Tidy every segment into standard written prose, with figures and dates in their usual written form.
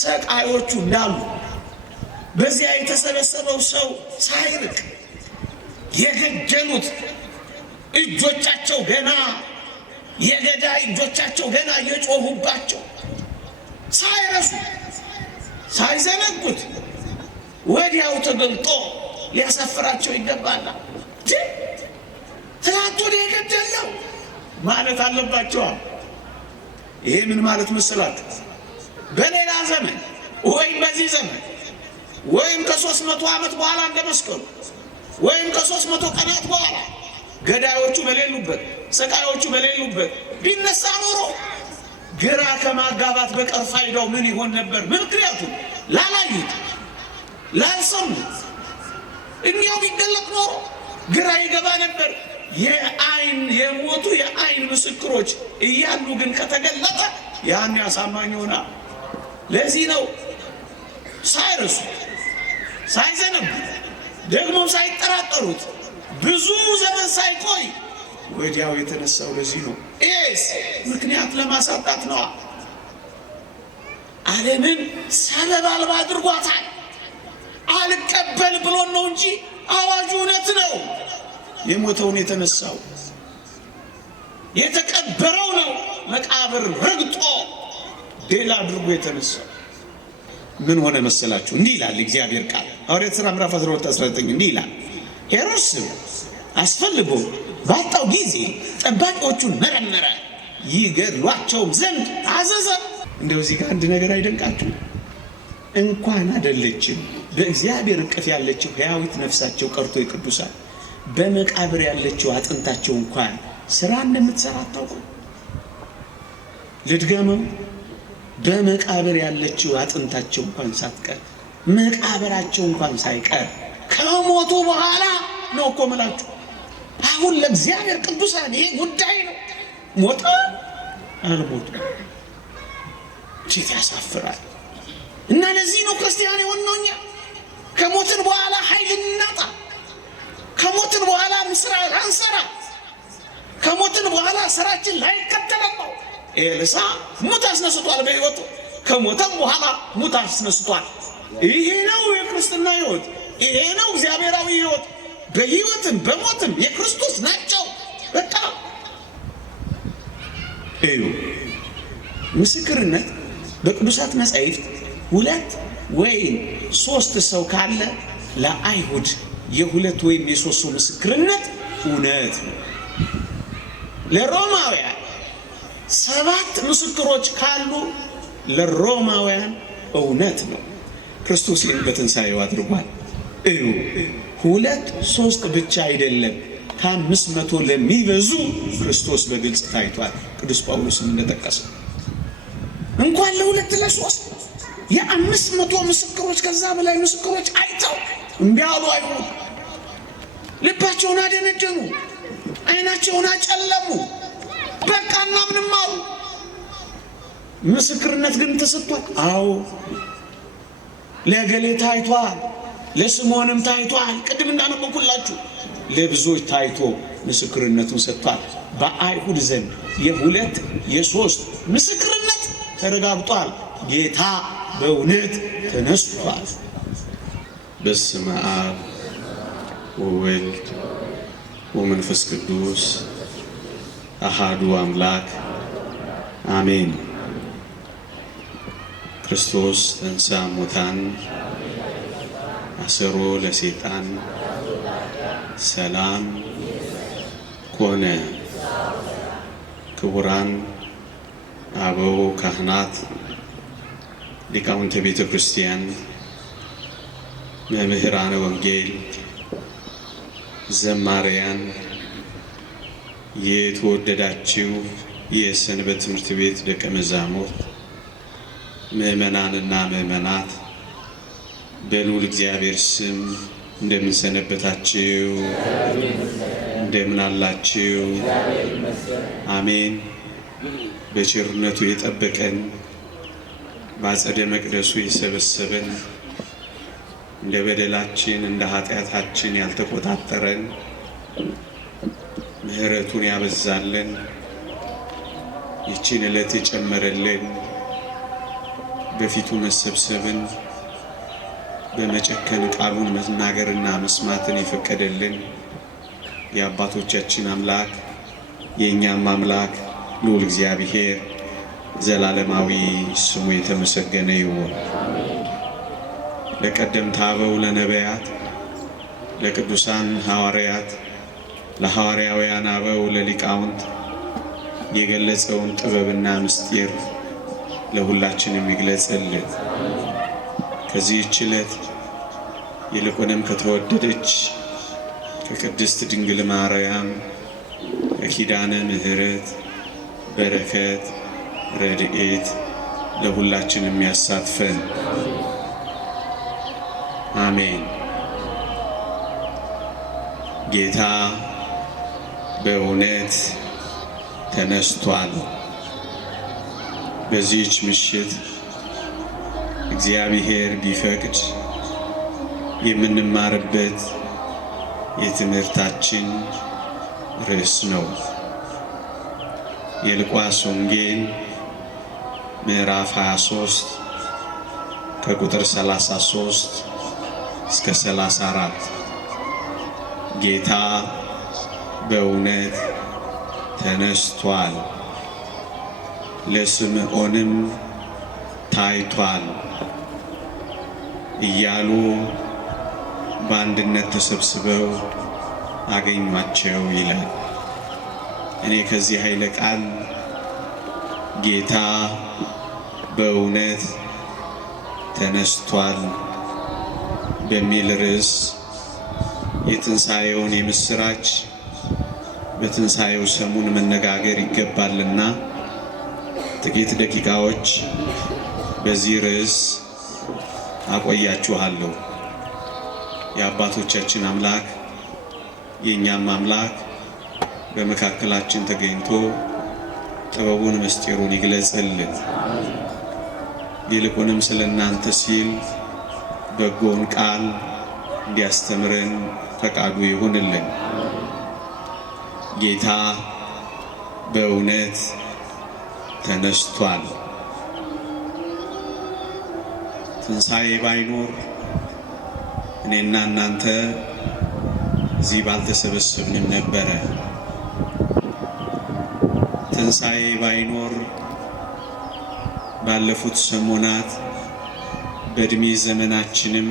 ሰቃዮቹ እንዳሉ በዚያ የተሰበሰበው ሰው ሳይርቅ የገደሉት እጆቻቸው ገና የገዳይ እጆቻቸው ገና እየጮሁባቸው ሳይረሱ ሳይዘነጉት ወዲያው ተገልጦ ሊያሳፍራቸው ይገባል። ትናንት ወዲያ የገደለው ማለት አለባቸው። ይሄ ምን ማለት መሰላችሁ? በሌላ ዘመን ወይም በዚህ ዘመን ወይም ከ300 ዓመት በኋላ እንደመስቀሉ ወይም ከ300 ቀናት በኋላ ገዳዮቹ በሌሉበት ሰቃዮቹ በሌሉበት ቢነሳ ኖሮ ግራ ከማጋባት በቀር ፋይዳው ምን ይሆን ነበር? ምክንያቱም ላላዩት ላልሰሙት እንዲያው ቢገለጥ ኖሮ ግራ ይገባ ነበር። የአይን የሞቱ የአይን ምስክሮች እያሉ ግን ከተገለጠ ያን ያሳማኝ ሆና። ለዚህ ነው ሳይረሱ ሳይዘነቡ ደግሞ ሳይጠራጠሩት ብዙ ዘመን ሳይቆይ ወዲያው የተነሳው። ለዚህ ነው ኤስ ምክንያት ለማሳጣት ነው። ዓለምን ሰበብ አልባ አድርጓታል። አልቀበል ብሎ ነው እንጂ አዋጁ እውነት ነው። የሞተውን የተነሳው የተቀበረው ነው። መቃብር ረግጦ ሌላ አድርጎ የተነሳው ምን ሆነ መሰላችሁ? እንዲህ ይላል እግዚአብሔር ቃል ሐዋርያት ሥራ ምዕራፍ 12-19 እንዲህ ይላል። ሄሮድስ አስፈልጎ ባጣው ጊዜ ጠባቂዎቹን መረመረ፣ ይገድሏቸውም ዘንድ አዘዘ። እንደው እዚህ ጋር አንድ ነገር አይደንቃችሁ? እንኳን አይደለችም በእግዚአብሔር እቅፍ ያለችው ሕያዊት ነፍሳቸው ቀርቶ የቅዱሳን በመቃብር ያለችው አጥንታቸው እንኳን ስራ እንደምትሰራ አታውቁ? ልድገመው። በመቃብር ያለችው አጥንታቸው እንኳን ሳትቀር መቃብራቸው እንኳን ሳይቀር ከሞቱ በኋላ ነው እኮ ምላችሁ። አሁን ለእግዚአብሔር ቅዱሳን ይሄ ጉዳይ ነው። ሞተ አልሞቱ እንዴት ያሳፍራል! እና ለዚህ ነው ክርስቲያን የሆነው እኛ ከሞትን በኋላ ኃይል እናጣ፣ ከሞትን በኋላ ስራ አንሰራ፣ ከሞትን በኋላ ስራችን ላይከተለን ነው። ኤልሳ ሙት አስነስቷል በሕይወቱ፣ ከሞተም በኋላ ሙት አስነስቷል። ይሄ ነው የክርስትና ሕይወት፣ ይሄ ነው እግዚአብሔራዊ ሕይወት። በሕይወትም በሞትም የክርስቶስ ናቸው። በቃ እዩ። ምስክርነት በቅዱሳት መጻሕፍት 2 ወይም 3 ሰው ካለ ለአይሁድ የ2 ወይም የ3 ሰው ምስክርነት እውነት ነው። ለሮማውያን 7 ምስክሮች ካሉ ለሮማውያን እውነት ነው። ክርስቶስ ይህን በትንሣኤው አድርጓል። እዩ 2 3 ብቻ አይደለም፣ ከ500 ለሚበዙ ክርስቶስ በግልጽ ታይቷል። ቅዱስ ጳውሎስም እንደጠቀሰው እንኳን ለ2 ለ3 የ500 ምስክሮች ከዛ በላይ ምስክሮች አይተው እምቢ አሉ። አይሁድ ልባቸውን አደነደኑ፣ አይናቸውን አጨለሙ። በቃ እናምንም አሉ። ምስክርነት ግን ተሰጥቷል። አዎ ለገሌ ታይቷል፣ ለስምዖንም ታይቷል። ቅድም እንዳነበብኩላችሁ ለብዙዎች ታይቶ ምስክርነቱን ሰጥቷል። በአይሁድ ዘንድ የ2 የ3 ምስክርነት ተረጋግጧል። ጌታ በእውነት ተነስቷል። በስመ አብ ወወልድ ወመንፈስ ቅዱስ አሃዱ አምላክ አሜን። ክርስቶስ ተንሥአ እሙታን አሰሮ ለሰይጣን ሰላም ኮነ። ክቡራን አበው ካህናት፣ ሊቃውንተ ቤተ ክርስቲያን፣ መምህራነ ወንጌል፣ ዘማሪያን፣ የተወደዳችሁ የሰንበት ትምህርት ቤት ደቀ መዛሙርት፣ ምእመናንና ምእመናት በልዑል እግዚአብሔር ስም እንደምን ሰነበታችሁ? እንደምን አላችሁ? አሜን። በቸርነቱ የጠበቀን በአጸደ መቅደሱ የሰበሰበን እንደ በደላችን እንደ ኃጢአታችን ያልተቆጣጠረን ምሕረቱን ያበዛልን ይህችን ዕለት የጨመረልን በፊቱ መሰብሰብን በመጨከን ቃሉን መናገርና መስማትን የፈቀደልን የአባቶቻችን አምላክ የእኛም አምላክ ልዑል እግዚአብሔር ዘላለማዊ ስሙ የተመሰገነ ይሁን። ለቀደምት አበው ለነቢያት፣ ለቅዱሳን ሐዋርያት፣ ለሐዋርያውያን አበው፣ ለሊቃውንት የገለጸውን ጥበብና ምስጢር ለሁላችንም ይግለጽልን። ከዚህች ዕለት ይልቁንም ከተወደደች ከቅድስት ድንግል ማርያም ከኪዳነ ምሕረት በረከት ረድኤት ለሁላችንም ያሳትፈን፣ አሜን። ጌታ በእውነት ተነስቷል። በዚህች ምሽት እግዚአብሔር ቢፈቅድ የምንማርበት የትምህርታችን ርዕስ ነው። የሉቃስ ወንጌል ምዕራፍ 23 ከቁጥር 33 እስከ 34 ጌታ በእውነት ተነስቷል፣ ለስምዖንም ታይቷል እያሉ በአንድነት ተሰብስበው አገኟቸው ይላል። እኔ ከዚህ ኃይለ ቃል ጌታ በእውነት ተነስቷል በሚል ርዕስ የትንሣኤውን የምስራች በትንሣኤው ሰሙን መነጋገር ይገባልና ጥቂት ደቂቃዎች በዚህ ርዕስ አቆያችኋለሁ። የአባቶቻችን አምላክ የእኛም አምላክ በመካከላችን ተገኝቶ ጥበቡን ምስጢሩን ይግለጽልን። ይልቁንም ስለ እናንተ ሲል በጎውን ቃል እንዲያስተምረን ፈቃዱ ይሁንልን። ጌታ በእውነት ተነስቷል። ትንሣኤ ባይኖር እኔና እናንተ እዚህ ባልተሰበሰብንም ነበረ። ትንሣኤ ባይኖር ባለፉት ሰሞናት በእድሜ ዘመናችንም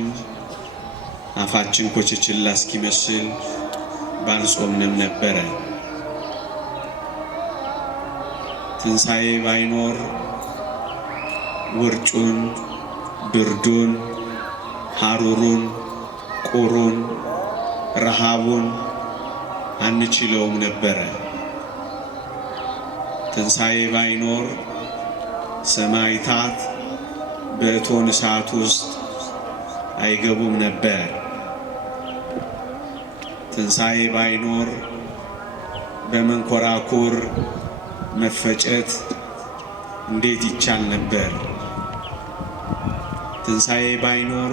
አፋችን ኮችችላ እስኪመስል ባልጾምንም ነበረ። ትንሣኤ ባይኖር ውርጩን፣ ብርዱን፣ ሐሩሩን፣ ቁሩን፣ ረሃቡን አንችለውም ነበረ። ትንሣኤ ባይኖር ሰማዕታት በእቶን እሳት ውስጥ አይገቡም ነበር። ትንሣኤ ባይኖር በመንኮራኩር መፈጨት እንዴት ይቻል ነበር? ትንሣኤ ባይኖር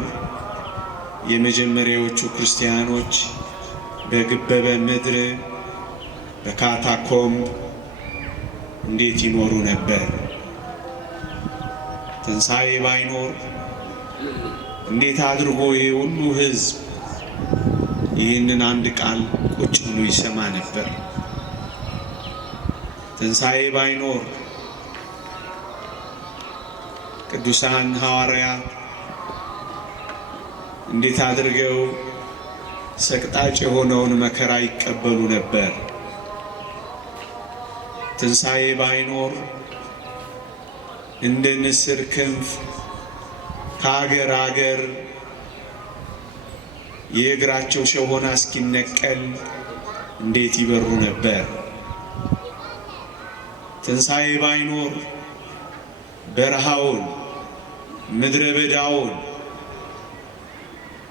የመጀመሪያዎቹ ክርስቲያኖች በግበበ ምድር በካታኮምብ እንዴት ይኖሩ ነበር? ትንሣኤ ባይኖር እንዴት አድርጎ ይህ ሁሉ ሕዝብ ይህንን አንድ ቃል ቁጭ ብሎ ይሰማ ነበር? ትንሣኤ ባይኖር ቅዱሳን ሐዋርያት እንዴት አድርገው ሰቅጣጭ የሆነውን መከራ ይቀበሉ ነበር? ትንሣኤ ባይኖር እንደ ንስር ክንፍ ከአገር አገር የእግራቸው ሸሆና እስኪነቀል እንዴት ይበሩ ነበር? ትንሣኤ ባይኖር በረሃውን ምድረ በዳውን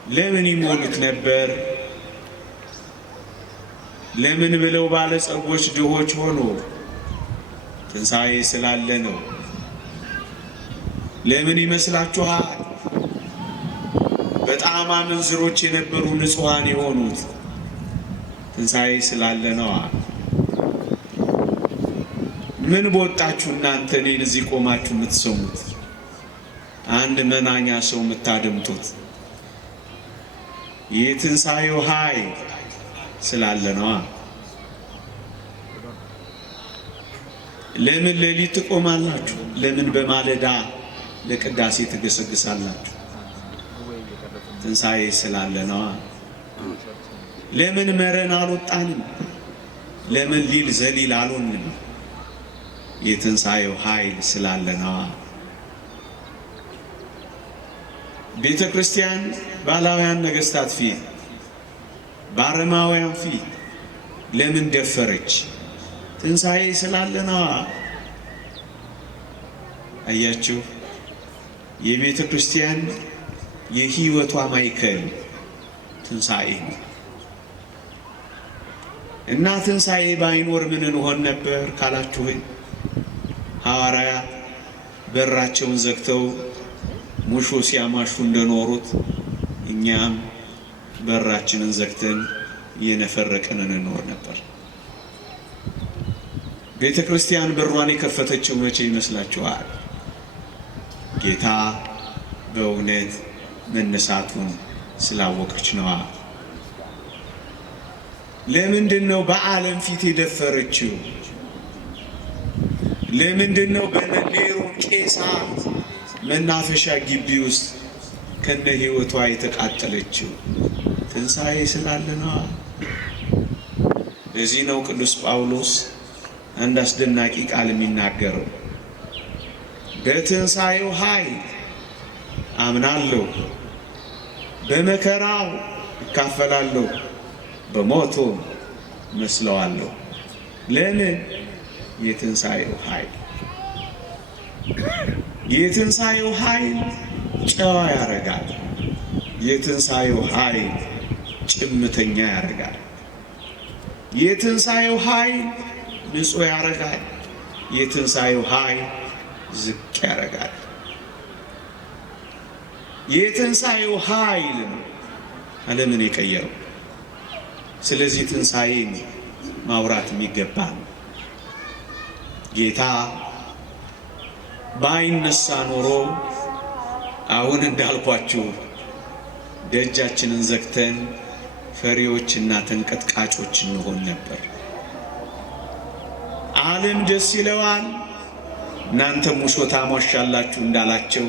ለምን ይሞሉት ነበር? ለምን ብለው ባለጸጎች ድሆች ሆኑ? ትንሣኤ ስላለ ነው። ለምን ይመስላችኋል? በጣም አመንዝሮች የነበሩ ንጹሐን የሆኑት ትንሣኤ ስላለ ነዋ። ምን በወጣችሁ እናንተ እኔን እዚህ ቆማችሁ የምትሰሙት? አንድ መናኛ ሰው የምታደምጡት የትንሣኤው ኃይል ስላለ ነዋ። ለምን ሌሊት ትቆማላችሁ? ለምን በማለዳ ለቅዳሴ ትገሰግሳላችሁ? ትንሣኤ ስላለ ነዋ። ለምን መረን አልወጣንም? ለምን ሊል ዘሊል አልሆንም? የትንሣኤው ኃይል ስላለ ነዋ። ቤተ ክርስቲያን ባላውያን ነገሥታት ፊት፣ በአረማውያን ፊት ለምን ደፈረች? ትንሣኤ ስላለ ነዋ። አያችሁ፣ የቤተ ክርስቲያን የሕይወቷ ማዕከል ትንሣኤ ነው እና ትንሣኤ ባይኖር ምን እንሆን ነበር ካላችሁኝ፣ ሐዋርያት በራቸውን ዘግተው ሙሾ ሲያማሹ እንደኖሩት እኛም በራችንን ዘግተን እየነፈረቅን እንኖር ነበር። ቤተ ክርስቲያን በሯን የከፈተችው መቼ ይመስላችኋል? ጌታ በእውነት መነሳቱን ስላወቀች ነዋ። ለምንድን ነው በዓለም ፊት የደፈረችው? ለምንድን ነው በኔሮን ቄሳር መናፈሻ ግቢ ውስጥ ከነ ሕይወቷ የተቃጠለችው? ትንሣኤ ስላለ ነዋ። ለዚህ ነው ቅዱስ ጳውሎስ አንድ አስደናቂ ቃል የሚናገረው፣ በትንሣኤው ኃይል አምናለሁ፣ በመከራው እካፈላለሁ፣ በሞቱ መስለዋለሁ። ለምን? የትንሣኤው ኃይል። የትንሣኤው ኃይል ጨዋ ያረጋል። የትንሣኤው ኃይል ጭምተኛ ያረጋል። የትንሣኤው ኃይል ንጹሕ ያረጋል። የትንሣኤው ኃይል ዝቅ ያረጋል። የትንሣኤው ኃይል ነው ዓለምን የቀየረው። ስለዚህ ትንሣኤን ማውራት የሚገባ ነው። ጌታ ባይነሳ ኖሮ አሁን እንዳልኳችሁ ደጃችንን ዘግተን ፈሪዎችና ተንቀጥቃጮች እንሆን ነበር። ዓለም ደስ ይለዋል፣ እናንተም ሙሾ ታሟሻላችሁ እንዳላቸው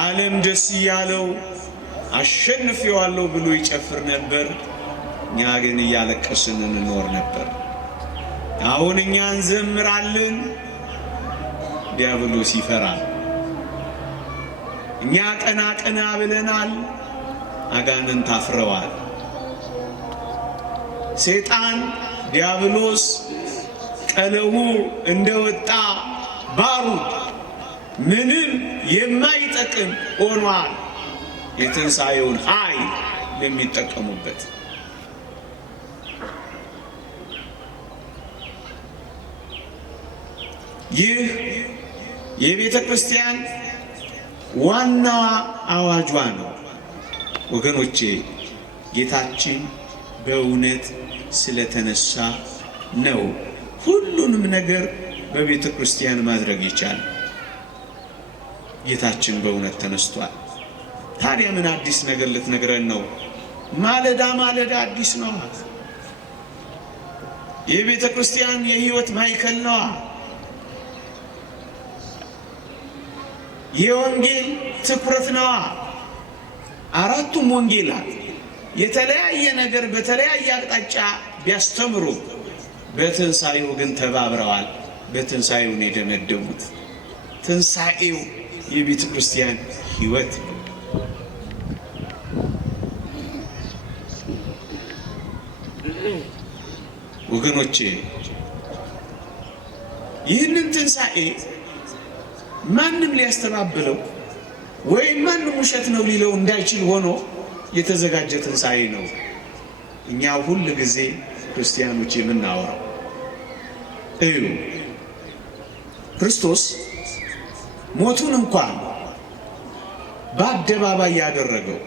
ዓለም ደስ እያለው አሸንፌዋለሁ ብሎ ይጨፍር ነበር። እኛ ግን እያለቀስን እንኖር ነበር። አሁን እኛ እንዘምራለን፣ ዲያብሎስ ይፈራል። እኛ ቀና ቀና ብለናል፣ አጋንንት አፍረዋል። ሰይጣን ዲያብሎስ ቀለሙ እንደወጣ ባሩድ ምንም የማይጠቅም ሆኗል። የትንሣኤውን ኃይል ለሚጠቀሙበት ይህ የቤተ ክርስቲያን ዋናዋ አዋጇ ነው። ወገኖቼ፣ ጌታችን በእውነት ስለተነሳ ነው ሁሉንም ነገር በቤተ ክርስቲያን ማድረግ ይቻላል። ጌታችን በእውነት ተነስቷል። ታዲያ ምን አዲስ ነገር ልትነግረን ነው? ማለዳ ማለዳ አዲስ ነው። የቤተ ክርስቲያን የሕይወት ማዕከል ነዋ። የወንጌል ትኩረት ነዋ። አራቱም ወንጌላት የተለያየ ነገር በተለያየ አቅጣጫ ቢያስተምሩ በትንሣኤው ግን ተባብረዋል። በትንሣኤው ነው የደመደሙት። ትንሣኤው የቤተ ክርስቲያን ሕይወት ነው። ወገኖቼ፣ ይህንን ትንሣኤ ማንም ሊያስተባብለው ወይም ማንም ውሸት ነው ሊለው እንዳይችል ሆኖ የተዘጋጀ ትንሣኤ ነው። እኛ ሁል ጊዜ ክርስቲያኖች የምናወራው እዩ፣ ክርስቶስ ሞቱን እንኳን በአደባባይ ያደረገው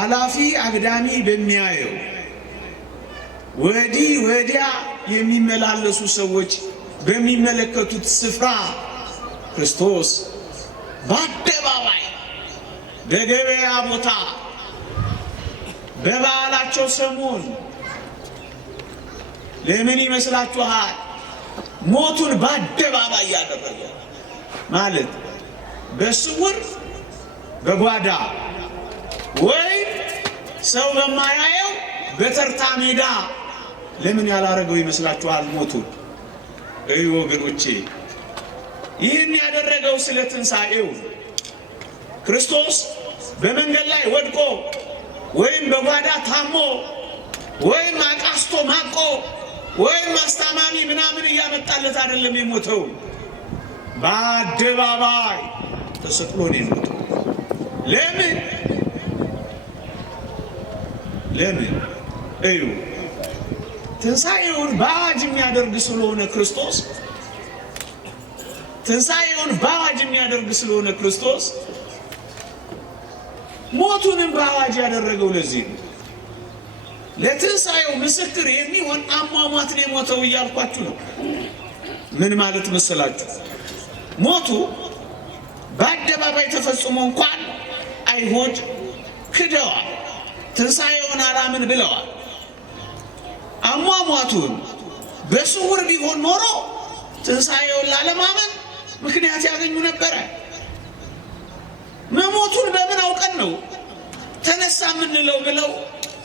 አላፊ አግዳሚ በሚያየው ወዲህ ወዲያ የሚመላለሱ ሰዎች በሚመለከቱት ስፍራ ክርስቶስ በአደባባይ በገበያ ቦታ በበዓላቸው ሰሞን ለምን ይመስላችኋል ሞቱን በአደባባይ ያደረገ? ማለት በስውር በጓዳ ወይም ሰው በማያየው በተርታ ሜዳ ለምን ያላረገው ይመስላችኋል ሞቱን? እይ ወገኖቼ፣ ይህን ያደረገው ስለ ትንሣኤው። ክርስቶስ በመንገድ ላይ ወድቆ ወይም በጓዳ ታሞ ወይም አቃስቶ ማቆ ወይም አስታማሚ ምናምን እያመጣለት አይደለም የሞተው። በአደባባይ ተሰቅሎ ነው የሞተው። ለምን? እዩ፣ ትንሣኤውን በአዋጅ የሚያደርግ ስለሆነ ክርስቶስ ሞቱንም በአዋጅ ያደረገው ለዚህ ነው። ለትንሣኤው ምስክር የሚሆን አሟሟት ነው የሞተው እያልኳችሁ ነው። ምን ማለት መሰላችሁ? ሞቱ በአደባባይ ተፈጽሞ እንኳን አይሁድ ክደዋል፣ ትንሣኤውን አላምን ብለዋል። አሟሟቱን በስውር ቢሆን ኖሮ ትንሣኤውን ላለማመን ምክንያት ያገኙ ነበረ። መሞቱን በምን አውቀን ነው ተነሳ የምንለው ብለው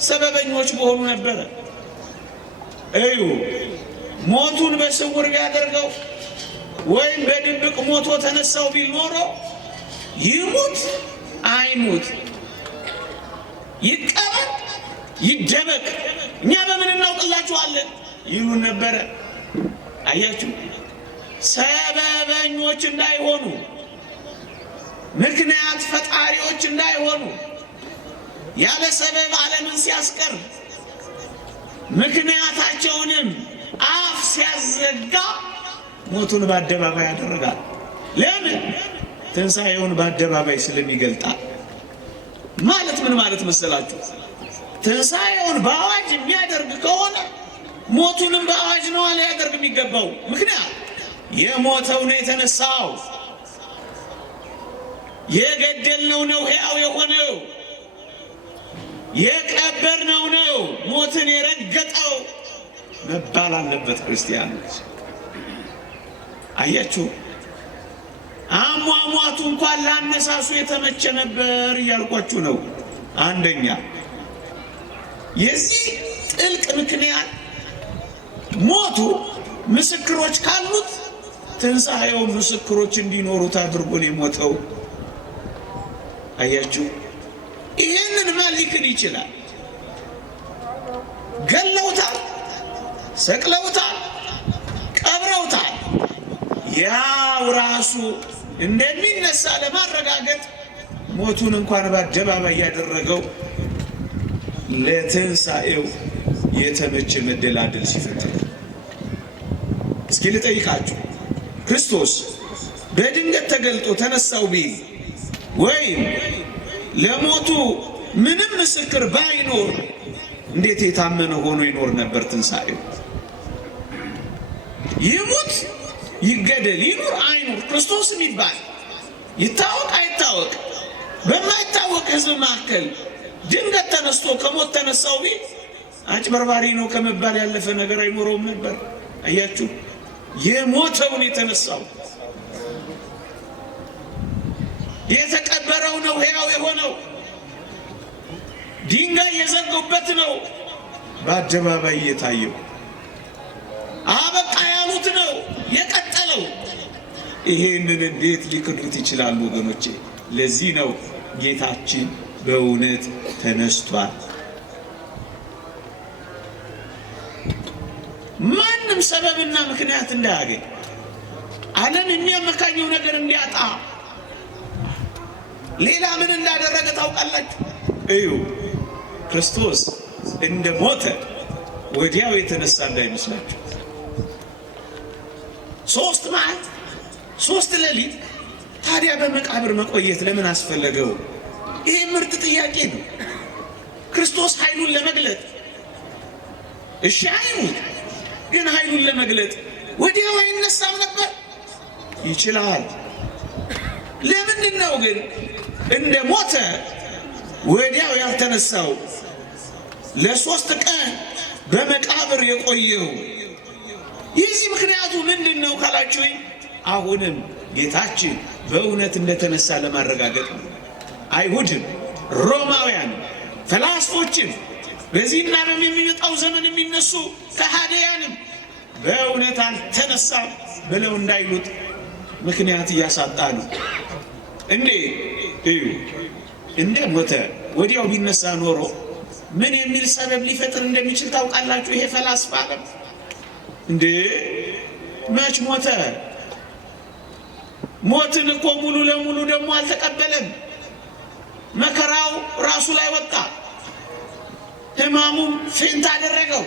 ሰበበኞች በሆኑ ነበረ። እዩ፣ ሞቱን በስውር ቢያደርገው ወይም በድብቅ ሞቶ ተነሳው ቢል ኖሮ ይሙት አይሙት፣ ይቀበር ይደበቅ፣ እኛ በምን እናውቅላችኋለን ይሉን ነበረ። አያችሁ፣ ሰበበኞች እንዳይሆኑ፣ ምክንያት ፈጣሪዎች እንዳይሆኑ፣ ያለ ሰበብ ዓለምን ሲያስቀር ምክንያታቸውንም አፍ ሲያዘጋ ሞቱን በአደባባይ ያደረጋል። ለምን? ትንሣኤውን በአደባባይ ስለሚገልጣል። ማለት ምን ማለት መሰላችሁ? ትንሣኤውን በአዋጅ የሚያደርግ ከሆነ ሞቱንም በአዋጅ ነው ሊያደርግ የሚገባው። ምክንያት የሞተው ነው የተነሳው፣ የገደልነው ነው ሕያው የሆነው፣ የቀበርነው ነው ሞትን የረገጠው መባል አለበት ክርስቲያኖች። አያችሁ፣ አሟሟቱ እንኳን ላነሳሱ የተመቸ ነበር እያልኳችሁ ነው። አንደኛ የዚህ ጥልቅ ምክንያት ሞቱ ምስክሮች ካሉት ትንሣኤው ምስክሮች እንዲኖሩት አድርጎ ነው የሞተው። አያችሁ፣ ይህንን ማን ሊክድ ይችላል? ገለውታል፣ ሰቅለውታል፣ ቀብረውታል። ያው ራሱ እንደሚነሳ ለማረጋገጥ ሞቱን እንኳን በአደባባይ ያደረገው ለትንሣኤው የተመቸ መደላደል ሲፈጠር። እስኪ ልጠይቃችሁ፣ ክርስቶስ በድንገት ተገልጦ ተነሳው ቢል ወይም ለሞቱ ምንም ምስክር ባይኖር እንዴት የታመነ ሆኖ ይኖር ነበር ትንሣኤው? ይሙት ይገደል ይኑር አይኑር ክርስቶስ የሚባል ይታወቅ አይታወቅ በማይታወቅ ሕዝብ መካከል ድንገት ተነስቶ ከሞት ተነሳው ቢል አጭበርባሪ ነው ከመባል ያለፈ ነገር አይኖረውም ነበር። አያችሁ፣ የሞተውን የተነሳው የተቀበረው ነው ሕያው የሆነው፣ ድንጋይ የዘጉበት ነው በአደባባይ የታየው፣ አበቃ ያሉት ነው የቀጠለው። ይሄንን እንዴት ሊክዱት ይችላሉ ወገኖቼ? ለዚህ ነው ጌታችን በእውነት ተነስቷል። ማንም ሰበብና ምክንያት እንዳያገኝ፣ ዓለም የሚያመካኘው ነገር እንዲያጣ፣ ሌላ ምን እንዳደረገ ታውቃላችሁ? እዩ፣ ክርስቶስ እንደ ሞተ ወዲያው የተነሳ እንዳይመስላችሁ። 3 መዓልት 3 ሌሊት ታዲያ በመቃብር መቆየት ለምን አስፈለገው? ይሄ ምርጥ ጥያቄ ነው። ክርስቶስ ኃይሉን ለመግለጥ እሺ አይሙት፣ ግን ኃይሉን ለመግለጥ ወዲያው አይነሳም ነበር? ይችላል። ምንድነው ግን እንደ ሞተ ወዲያው ያልተነሳው ለ3 ቀን በመቃብር የቆየው? የዚህ ምክንያቱ ምንድነው ካላችሁኝ፣ አሁንም ጌታችን በእውነት እንደተነሳ ለማረጋገጥ ነው። አይሁድም፣ ሮማውያን፣ ፈላስፎችም በዚህና በሚመጣው ዘመን የሚነሱ ከሃዲያንም በእውነት አልተነሳም ብለው እንዳይሉት ምክንያት እያሳጣ ነው። እንዴ እዩ፣ እንደ ሞተ ወዲያው ቢነሳ ኖሮ ምን የሚል ሰበብ ሊፈጥር እንደሚችል ታውቃላችሁ? ይሄ ፈላስፋ ዓለም እንዴ መች ሞተ? ሞትን እኮ ሙሉ ለሙሉ ደግሞ አልተቀበለም። መከራው ራሱ ላይ ወጣ። ሕማሙም ፌንት አደረገው።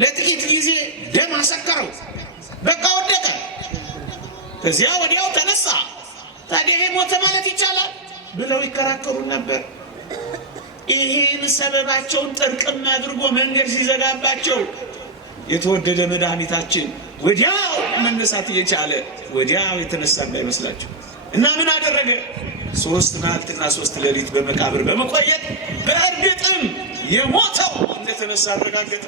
ለጥቂት ጊዜ ደም አሰከረው። በቃ ወደቀ። ከዚያ ወዲያው ተነሳ። ታዲያ ይሄ ሞተ ማለት ይቻላል ብለው ይከራከሩን ነበር። ይሄን ሰበባቸውን ጥርቅም አድርጎ መንገድ ሲዘጋባቸው የተወደደ መድኃኒታችን ወዲያው መነሳት እየቻለ ወዲያው የተነሳ እንዳይመስላችሁ እና ምን አደረገ? 3 መዓልትና 3 ሌሊት በመቃብር በመቆየት በእርግጥም የሞተው እንደተነሳ አረጋገጠ።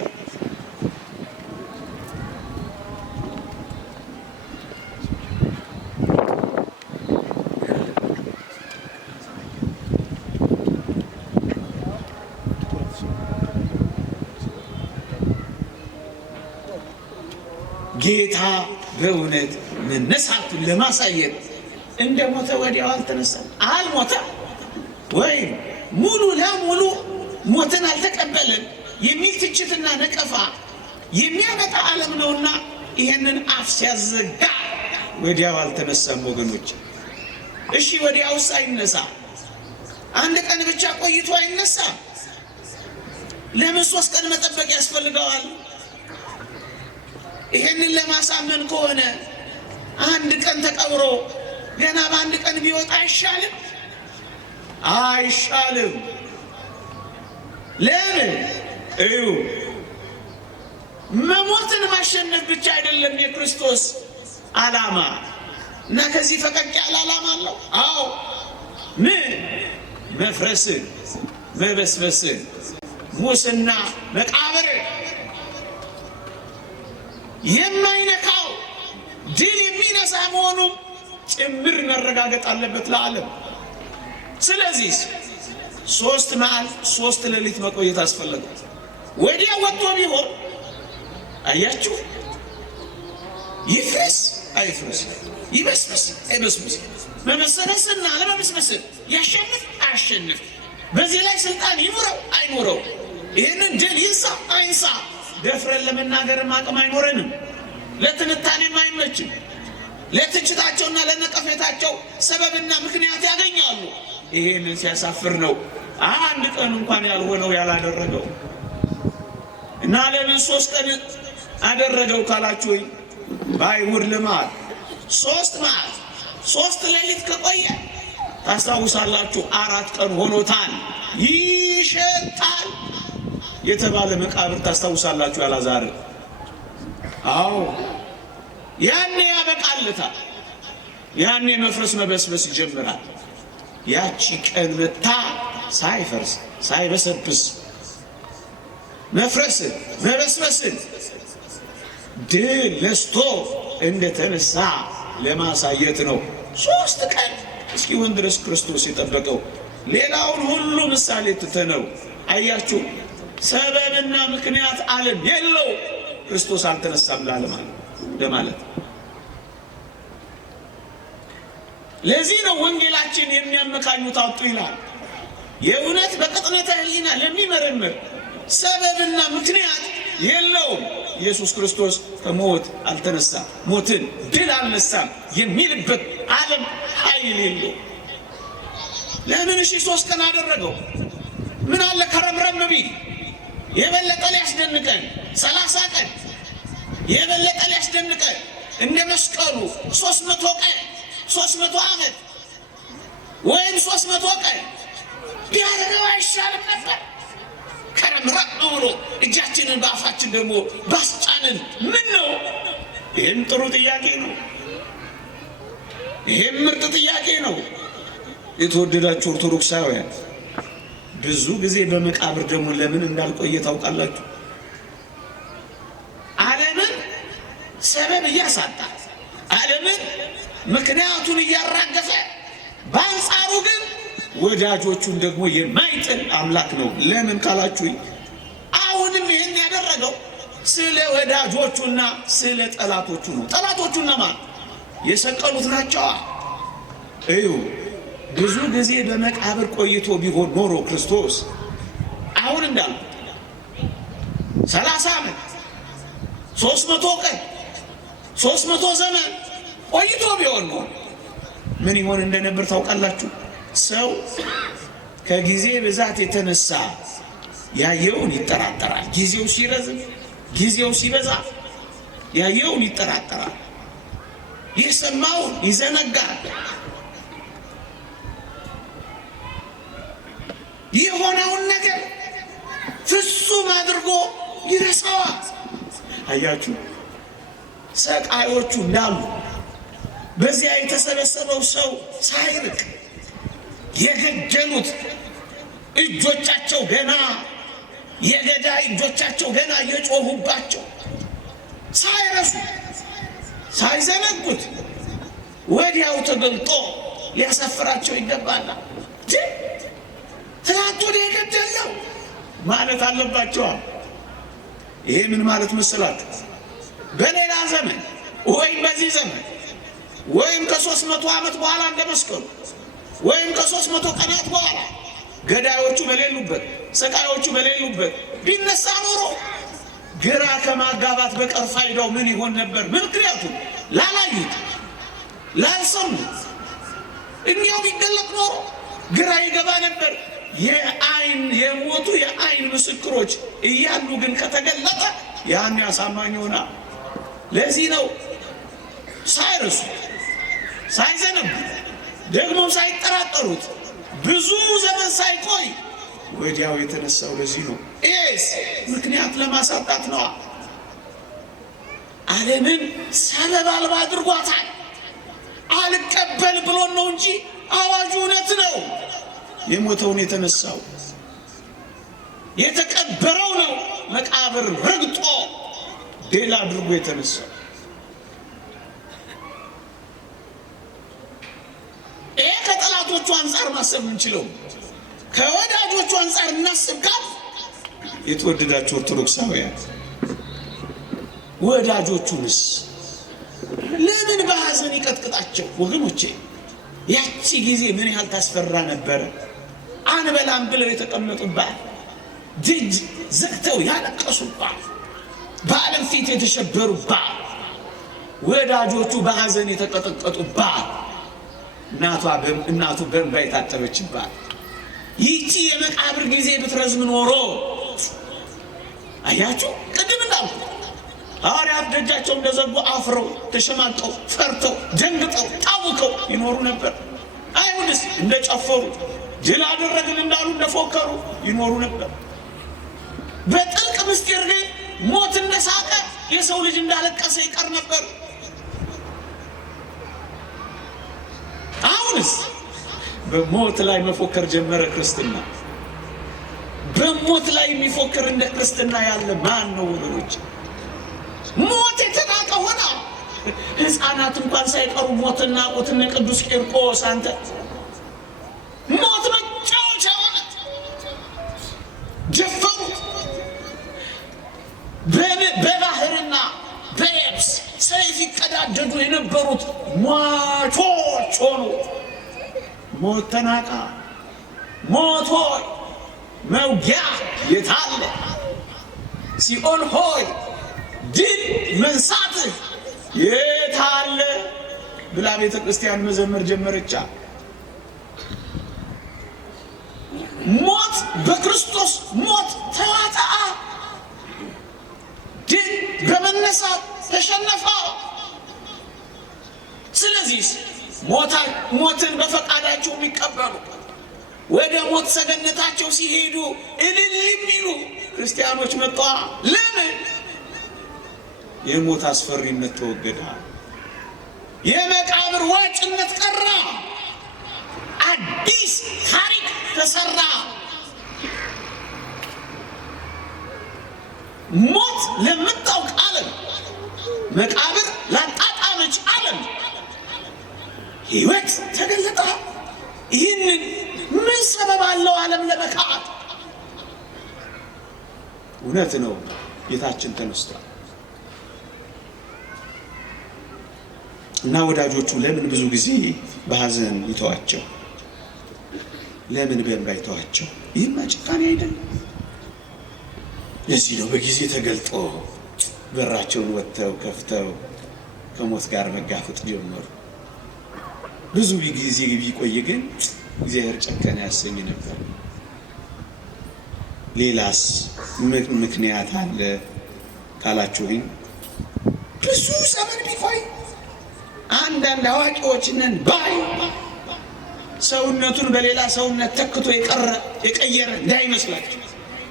ጌታ በእውነት መነሳቱን ለማሳየት እንደ ሞተ ወዲያው አልተነሳም። አልሞተም ወይም ሙሉ ለሙሉ ሞትን አልተቀበለም የሚል ትችትና ነቀፋ የሚያመጣ ዓለም ነውና ይሄንን አፍ ሲያዘጋ ወዲያው አልተነሳም ወገኖች። እሺ ወዲያውስ አይነሳ? አንድ ቀን ብቻ ቆይቶ አይነሳ? ለምን 3 ቀን መጠበቅ ያስፈልገዋል? ይሄንን ለማሳመን ከሆነ አንድ ቀን ተቀብሮ ገና በአንድ ቀን ቢወጣ አይሻልም? አይሻልም። ለምን? እዩ፣ መሞትን ማሸነፍ ብቻ አይደለም የክርስቶስ ዓላማ እና ከዚህ ፈቀቅ ያለ ዓላማ አለው። አዎ፣ ምን? መፍረስን፣ መበስበስን፣ ሙስና፣ መቃብር የማይነካው ድል የሚነሳ መሆኑም ጭምር መረጋገጥ አለበት ለዓለም። ስለዚህ 3 መዓልት 3 ሌሊት መቆየት አስፈለገ። ወዲያ ወጥቶ ቢሆን አያችሁ፣ ይፍረስ አይፍረስ፣ ይበስብስ አይበስብስ፣ መመሰረስና አለመመስመስን፣ ያሸንፍ አያሸንፍ፣ በዚህ ላይ ስልጣን ይኑረው አይኑረው፣ ይህንን ድል ይንሳ አይንሳ ደፍረን ለመናገርም አቅም አይኖረንም። ለትንታኔም አይመችም። ለትችታቸውና ለነቀፌታቸው ሰበብና ምክንያት ያገኛሉ። ይሄንን ሲያሳፍር ነው አንድ ቀን እንኳን ያልሆነው ያላደረገው እና ለምን 3 ቀን አደረገው ካላችሁኝ፣ በአይሁድ ልማድ 3 መዓልት 3 ሌሊት ከቆየ ታስታውሳላችሁ 4 ቀን ሆኖታል። ይሸጣል የተባለ መቃብር ታስታውሳላችሁ ያላዛር። አዎ ያኔ ያበቃለታል። ያኔ መፍረስ መበስበስ ይጀምራል። ያቺ ቀን መታ ሳይፈርስ ሳይበሰብስ መፍረስን መበስበስን ድል ነስቶ እንደተነሳ ለማሳየት ነው 3 ቀን እስኪሆን ድረስ ክርስቶስ የጠበቀው። ሌላውን ሁሉ ምሳሌ ትተነው አያችሁ፣ ሰበብና ምክንያት ዓለም የለው ክርስቶስ አልተነሳም ለማለት። ለዚህ ነው ወንጌላችን የሚያመካኙት አጡ ይላል። የእውነት በቅጥነተ ሕሊና ለሚመረምር ሰበብና ምክንያት የለውም። ኢየሱስ ክርስቶስ ከሞት አልተነሳም፣ ሞትን ድል አልነሳም የሚልበት ዓለም ኃይል የለው። ለምን 3 ቀን አደረገው? ምን አለ ከረምረም ቢል የበለጠ ሊያስደንቀን 30 ቀን የበለጠ ሊያስደንቀን እንደ መስቀሉ 300 ቀን 300 ዓመት ወይም 300 ቀን ቢያደርገው አይሻልም ነበር? ከረምረም ብሎ እጃችንን በአፋችን ደግሞ ባስጫንን ምን ነው? ይህም ጥሩ ጥያቄ ነው። ይሄም ምርጥ ጥያቄ ነው። የተወደዳችሁ ኦርቶዶክሳውያን ብዙ ጊዜ በመቃብር ደግሞ ለምን እንዳልቆየ ታውቃላችሁ? ዓለምን ሰበብ እያሳጣ ዓለምን ምክንያቱን እያራገፈ በአንጻሩ ግን ወዳጆቹን ደግሞ የማይጥል አምላክ ነው። ለምን ካላችሁኝ አሁንም ይህን ያደረገው ስለ ወዳጆቹና ስለ ጠላቶቹ ነው። ጠላቶቹና ማለት የሰቀሉት ናቸው። እዩ ብዙ ጊዜ በመቃብር ቆይቶ ቢሆን ኖሮ ክርስቶስ አሁን እንዳልኩት 30 ዓመት 300 ቀን 300 ዘመን ቆይቶ ቢሆን ኖሮ ምን ይሆን እንደነበር ታውቃላችሁ? ሰው ከጊዜ ብዛት የተነሳ ያየውን ይጠራጠራል። ጊዜው ሲረዝም ጊዜው ሲበዛ ያየውን ይጠራጠራል። የሰማውን ይዘነጋል። የሆነውን ነገር ፍጹም አድርጎ ይረሳዋል። አያችሁ ሰቃዮቹ እንዳሉ በዚያ የተሰበሰበው ሰው ሳይርቅ የገደሉት እጆቻቸው ገና የገዳይ እጆቻቸው ገና እየጮሁባቸው ሳይረሱ ሳይዘነጉት ወዲያው ተገልጦ ሊያሳፍራቸው ይገባል። ትናንት ወዲያ የገደለው ማለት አለባቸዋል። ይሄ ምን ማለት መሰላችሁ? በሌላ ዘመን ወይም በዚህ ዘመን ወይም ከ300 ዓመት በኋላ እንደመስቀሉ ወይም ከ300 ቀናት በኋላ ገዳዮቹ በሌሉበት ሰቃዮቹ በሌሉበት ቢነሳ ኖሮ ግራ ከማጋባት በቀር ፋይዳው ምን ይሆን ነበር? ምክንያቱም ላላዩት ላልሰሙት እንዲያው ቢገለጥ ኖሮ ግራ ይገባ ነበር። የአይን የሞቱ የአይን ምስክሮች እያሉ ግን ከተገለጠ ያን ያሳማኝ ሆና። ለዚህ ነው ሳይረሱ ሳይዘነቡ ደግሞ ሳይጠራጠሩት ብዙ ዘመን ሳይቆይ ወዲያው የተነሳው። ለዚህ ነው ኤስ ምክንያት ለማሳጣት ነው። ዓለምን ሰበብ አልባ አድርጓታል። አልቀበል ብሎን ነው እንጂ አዋጁ እውነት ነው። የሞተውን የተነሳው የተቀበረው ነው። መቃብር ረግጦ ሌላ አድርጎ የተነሳው ይሄ ከጠላቶቹ አንጻር ማሰብ እንችለው፣ ከወዳጆቹ አንጻር እናስብ ካል የተወደዳችሁ ኦርቶዶክሳውያን ወዳጆቹንስ ለምን በሐዘን ይቀጥቅጣቸው? ወገኖቼ ያቺ ጊዜ ምን ያህል ታስፈራ ነበረ። አንበላም ብለው የተቀመጡባት፣ ደጅ ዘግተው ያለቀሱባት፣ በዓለም ፊት የተሸበሩባት፣ ወዳጆቹ በሐዘን የተቀጠቀጡባት፣ እናቱ በእንባ የታጠበችባት ይቺ የመቃብር ጊዜ ብትረዝም ኖሮ አያችሁ ቅድም እንዳልኩ ሐዋርያት ደጃቸው እንደዘጉ አፍረው ተሸማቀው ፈርተው ደንግጠው ታውከው ይኖሩ ነበር። አይሁድስ እንደጨፈሩ ድል አደረግን እንዳሉ እንደፎከሩ ይኖሩ ነበር። በጥልቅ ምስጢር ግን ሞት እንደሳቀ የሰው ልጅ እንዳለቀሰ ይቀር ነበር። አሁንስ በሞት ላይ መፎከር ጀመረ ክርስትና። በሞት ላይ የሚፎክር እንደ ክርስትና ያለ ማን ነው ወገኖች? ሞት የተናቀ ሆና ሕፃናት እንኳን ሳይቀሩ ሞትና ሞትን ቅዱስ ቂርቆስ አንተ ሞት መጫወቻ ሆነ ደፈሩት። በባህርና በየብስ ሰይፍ ይቀዳደዱ የነበሩት ሟቾች ሆኑ። ሞት ተናቃ። ሞት ሆይ መውጊያ የታለ? ሲኦል ሆይ ድል መንሳትህ የታለ? ብላ ቤተ ክርስቲያን መዘመር ጀመረቻ። ሞት በክርስቶስ ሞት ተዋጣ። ድል በመነሳት ተሸነፈ። ስለዚህ ሞትን በፈቃዳቸው የሚቀበሉ ወደ ሞት ሰገነታቸው ሲሄዱ እልል የሚሉ ክርስቲያኖች መጣ። ለምን? የሞት አስፈሪነት ተወገደ። የመቃብር ዋጭነት ቀረ። አዲስ ታሪክ ተሰራ። ሞት ለምታውቅ ዓለም፣ መቃብር ላጣጣመች ዓለም ሕይወት ተገለጠ። ይህንን ምን ሰበብ አለው ዓለም ለመካድ? እውነት ነው፣ ጌታችን ተነስቷል። እና ወዳጆቹ ለምን ብዙ ጊዜ በሐዘን ይተዋቸው? ለምን በእንባ ይተዋቸው? ይህማ ጭካኔ አይደለም። ለዚህ ነው በጊዜ ተገልጦ በራቸውን ወጥተው ከፍተው ከሞት ጋር መጋፈጥ ጀመሩ። ብዙ ጊዜ ቢቆይ ግን እግዚአብሔር ጨከነ ያሰኝ ነበር። ሌላስ ምክንያት አለ ካላችሁኝ፣ ብዙ ዘመን ቢቆይ አንዳንድ አዋቂዎች ነን ባይ ሰውነቱን በሌላ ሰውነት ተክቶ የቀየረ እንዳይመስላችሁ፣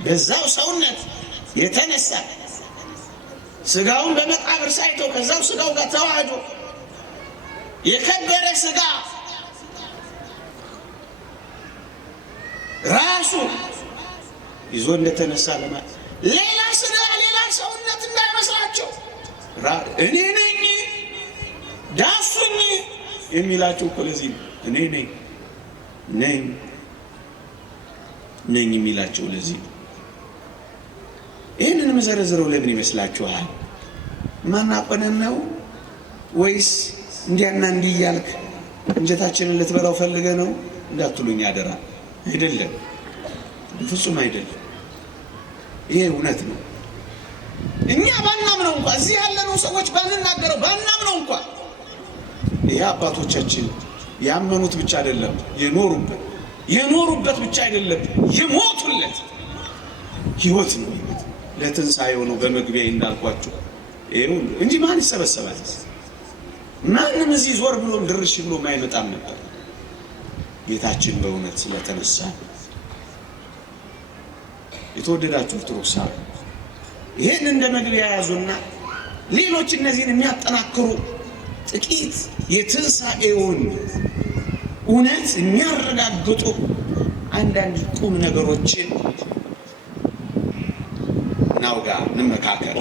በዛው ሰውነት የተነሳ ስጋውን በመቃብር ሳይተው ከዛው ስጋው ጋር ተዋህዶ የከበረ ስጋ ራሱ ይዞ እንደተነሳ ለማለት ሌላ ስጋ ሌላ ሰውነት እንዳይመስላቸው እኔ ነኝ ዳሱኝ የሚላቸው እኮ ለዚህ ነው። እኔ ነኝ የሚላቸው ለዚህ ነው። ይህንን መዘረዝረው ለምን ይመስላችኋል? ማናቆነን ነው ወይስ እንዲያና እንዲህ እያልክ እንጀታችንን ልትበላው ፈልገ ነው እንዳትሉኝ አደራ። አይደለም፣ በፍጹም አይደለም። ይሄ እውነት ነው። እኛ ባናምነው እንኳን እዚህ ያለነው ሰዎች ባንናገረው ባናምነው እንኳን ይሄ አባቶቻችን ያመኑት ብቻ አይደለም የኖሩበት ብቻ አይደለም የሞቱለት ሕይወት ነው። ለትንሣኤው ነው በመግቢያ እንዳልኳችሁ ይሄው እንጂ ማን ይሰበሰባል? ማንም እዚህ ዞር ብሎ ድርሽ ብሎ ማይመጣም ነበር። ጌታችን በእውነት ስለተነሳ የተወደዳችሁ ኦርቶዶክሳውያን ይሄን እንደ መግቢያ ያዙና ሌሎች እነዚህን የሚያጠናክሩ ጥቂት የትንሣኤውን እውነት የሚያረጋግጡ አንዳንድ ቁም ነገሮችን እናውጋ፣ እንመካከር፣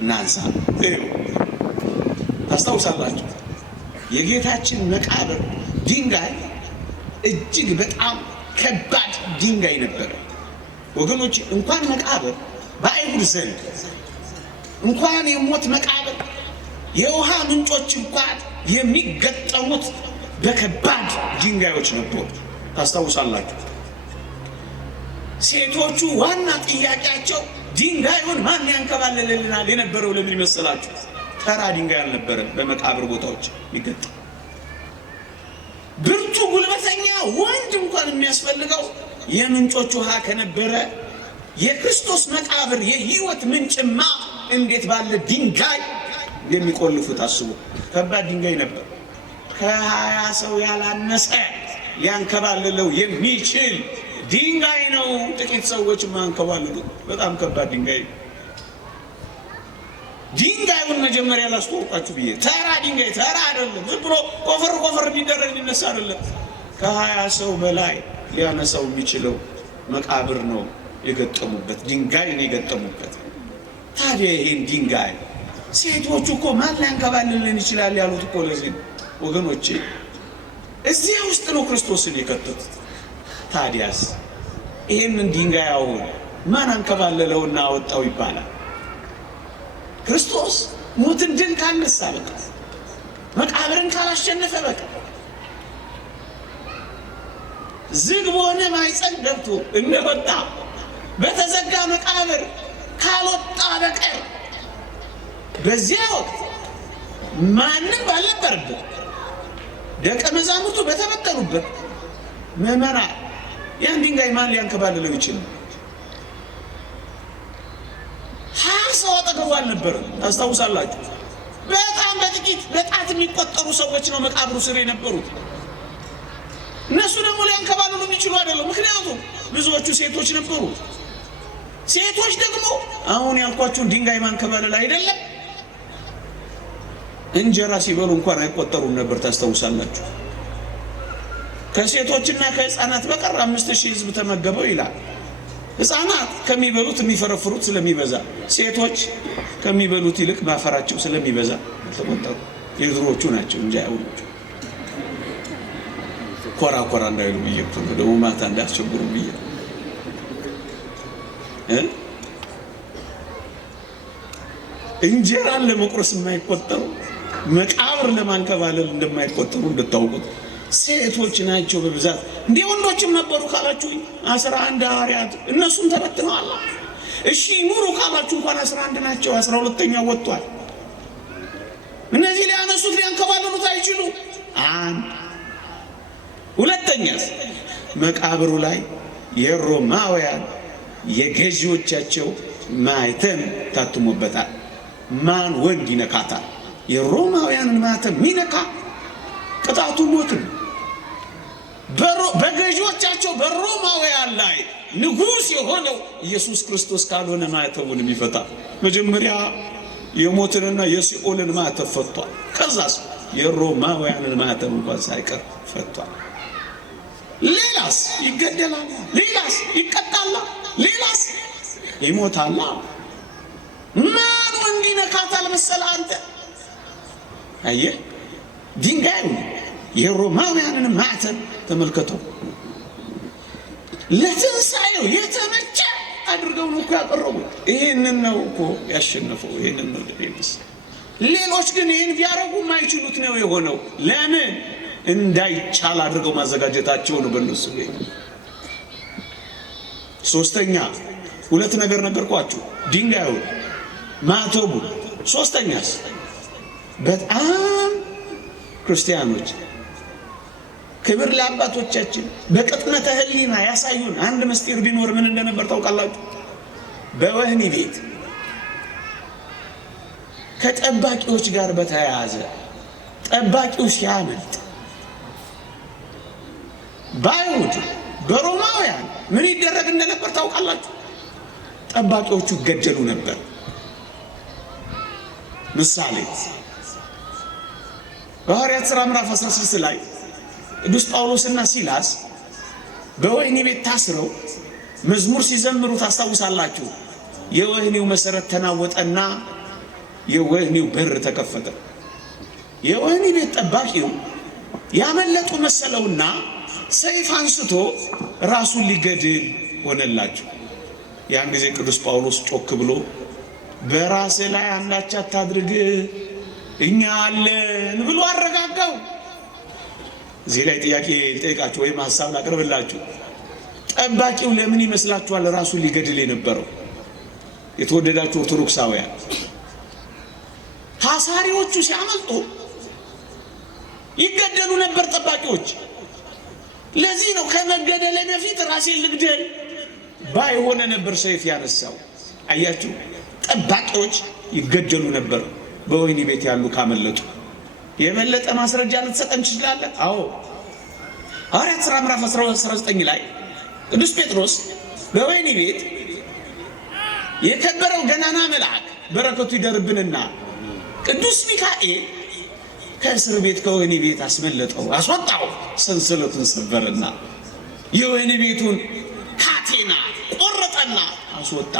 እናንሳ። ታስታውሳላችሁ የጌታችን መቃብር ድንጋይ እጅግ በጣም ከባድ ድንጋይ ነበረ ወገኖች። እንኳን መቃብር በአይሁድ ዘንድ እንኳን የሞት መቃብር የውሃ ምንጮች እንኳን የሚገጠሙት በከባድ ድንጋዮች ነበሩ። ታስታውሳላችሁ። ሴቶቹ ዋና ጥያቄያቸው ድንጋዩን ማን ያንከባልልልናል የነበረው ለምን ይመስላችሁ? ተራ ድንጋይ አልነበረም በመቃብር ቦታዎች የሚገጠም። ብርቱ ጉልበተኛ ወንድ እንኳን የሚያስፈልገው የምንጮች ውሃ ከነበረ የክርስቶስ መቃብር የሕይወት ምንጭማ እንዴት ባለ ድንጋይ የሚቆልፉት አስቡ። ከባድ ድንጋይ ነበር። ከ20 ሰው ያላነሰ ሊያንከባልለው የሚችል ድንጋይ ነው። ጥቂት ሰዎች ማንከባልሉ። በጣም ከባድ ድንጋይ። ድንጋዩን መጀመሪያ ላስተዋውቃችሁ ብዬ ተራ ድንጋይ ተራ አይደለም። ዝም ብሎ ቆፈር የሚደረግ ሊነሳ አይደለም። ከ20 ሰው በላይ ሊያነሳው የሚችለው መቃብር ነው የገጠሙበት፣ ድንጋይ ነው የገጠሙበት። ታዲያ ይሄን ድንጋይ ሴቶቹ እኮ ማን ሊያንከባልልን ይችላል ያሉት እኮ ለዚህ ወገኖቼ፣ እዚያ ውስጥ ነው ክርስቶስን የከተቱት። ታዲያስ ይሄንን ድንጋይ አሁን ማን አንከባለለውና አወጣው ይባላል? ክርስቶስ ሞትን ድል ካነሳ በቃ፣ መቃብርን ካላሸነፈ በቃ፣ ዝግ በሆነ ማኅፀን ገብቶ እንደወጣ በተዘጋ መቃብር ካልወጣ በቀር በዚያ ወቅት ማንም ባልነበረበት ደቀ መዛሙርቱ በተበተኑበት ምዕመናን ያን ድንጋይ ማን ሊያንከባልለው ይችላል? 20 ሰው አጠገቡ አልነበረም። ታስታውሳላችሁ። በጣም በጥቂት በጣት የሚቆጠሩ ሰዎች ነው መቃብሩ ስር የነበሩት። እነሱ ደግሞ ሊያንከባልሉ የሚችሉ አይደለም። ምክንያቱም ብዙዎቹ ሴቶች ነበሩ። ሴቶች ደግሞ አሁን ያልኳችሁን ድንጋይ ማንከባለል አይደለም እንጀራ ሲበሉ እንኳን አይቆጠሩም ነበር። ታስታውሳላችሁ? ከሴቶችና ከህፃናት በቀር 5000 ህዝብ ተመገበው ይላል። ህፃናት ከሚበሉት የሚፈረፍሩት ስለሚበዛ፣ ሴቶች ከሚበሉት ይልቅ ማፈራቸው ስለሚበዛ ተቆጠሩ። የድሮቹ ናቸው እንጂ አይሁኖቹ። ኮራ እንዳይሉ ብዬ ነው ደግሞ ማታ እንዳያስቸግሩ ብዬ እንጀራን ለመቁረስ የማይቆጠሩ መቃብር ለማንከባለል እንደማይቆጠሩ እንድታውቁት ሴቶች ናቸው በብዛት። እንዴ ወንዶችም ነበሩ ካላችሁ 11 ሐዋርያት እነሱም ተበትነዋል። እሺ ኑሩ ካላችሁ እንኳን 11 ናቸው። 12ኛው ወጥቷል። እነዚህ ሊያነሱት ሊያንከባለሉት አይችሉ። ሁለተኛስ መቃብሩ ላይ የሮማውያን የገዢዎቻቸው ማኅተም ታትሞበታል። ማን ወንድ ይነካታል? የሮማውያንን ማኅተም ሚነካ ቅጣቱ ሞት ነው። በገዢዎቻቸው በሮማውያን ላይ ንጉሥ የሆነው ኢየሱስ ክርስቶስ ካልሆነ ማኅተሙን የሚፈታ መጀመሪያ የሞትንና የሲኦልን ማኅተም ፈቷል። ከዛስ የሮማውያንን ማኅተም እንኳን ሳይቀር ፈቷል። ሌላስ ይገደላል፣ ሌላስ ይቀጣል፣ ሌላስ ይሞታል። ማን ወንድ ይነካታል መሰለህ አንተ? አየህ ድንጋዩ የሮማውያንን ማኅተም ተመልከተው። ለትንሣኤው የተመቸ አድርገው ነው እኮ ያቀረቡት። ይሄንን ነው እኮ ያሸነፈው። ይሄንን ነው ደስ። ሌሎች ግን ይሄን ቢያረጉ የማይችሉት ነው የሆነው። ለምን? እንዳይቻል አድርገው ማዘጋጀታቸው ነው በእነሱ ቤት። ሶስተኛ ሁለት ነገር ነገርኳችሁ። ድንጋዩ፣ ማኅተሙ። ሶስተኛስ በጣም ክርስቲያኖች ክብር ለአባቶቻችን በቅጥነተ ሕሊና ያሳዩን አንድ ምስጢር ቢኖር ምን እንደነበር ታውቃላችሁ? በወህኒ ቤት ከጠባቂዎች ጋር በተያያዘ ጠባቂው ሲያመልጥ በአይሁድ በሮማውያን ምን ይደረግ እንደነበር ታውቃላችሁ? ጠባቂዎቹ ይገደሉ ነበር። ምሳሌ በሐዋርያት ሥራ ምዕራፍ 16 ላይ ቅዱስ ጳውሎስና ሲላስ በወህኒ ቤት ታስረው መዝሙር ሲዘምሩ ታስታውሳላችሁ። የወህኒው መሰረት ተናወጠና የወህኒው በር ተከፈተ። የወህኒ ቤት ጠባቂው ያመለጡ መሰለውና ሰይፍ አንስቶ ራሱን ሊገድል ሆነላቸው። ያን ጊዜ ቅዱስ ጳውሎስ ጮክ ብሎ በራስህ ላይ አንዳች አታድርግ፣ እኛ አለን ብሎ አረጋጋው። እዚህ ላይ ጥያቄ ልጠይቃችሁ ወይም ሐሳብ ላቅርብላችሁ። ጠባቂው ለምን ይመስላችኋል ራሱን ሊገድል የነበረው? የተወደዳችሁ ኦርቶዶክሳውያን፣ ታሳሪዎቹ ሲያመልጡ ይገደሉ ነበር ጠባቂዎች። ለዚህ ነው ከመገደል በፊት ራሴን ልግደል ባይሆነ ነበር ሰይፍ ያነሳው። አያችሁ፣ ጠባቂዎች ይገደሉ ነበር በወህኒ ቤት ያሉ ካመለጡ። የበለጠ ማስረጃ ልትሰጠን ትችላለህ? አዎ። ሐዋርያት ሥራ ምዕራፍ 19 ላይ ቅዱስ ጴጥሮስ በወህኒ ቤት የከበረው ገናና መልአክ በረከቱ ይደርብንና ቅዱስ ሚካኤል ከእስር ቤት ከወህኒ ቤት አስመለጠው፣ አስወጣው። ሰንሰለቱን ሰበረና የወህኒ ቤቱን ካቴና ቆረጠና አስወጣ።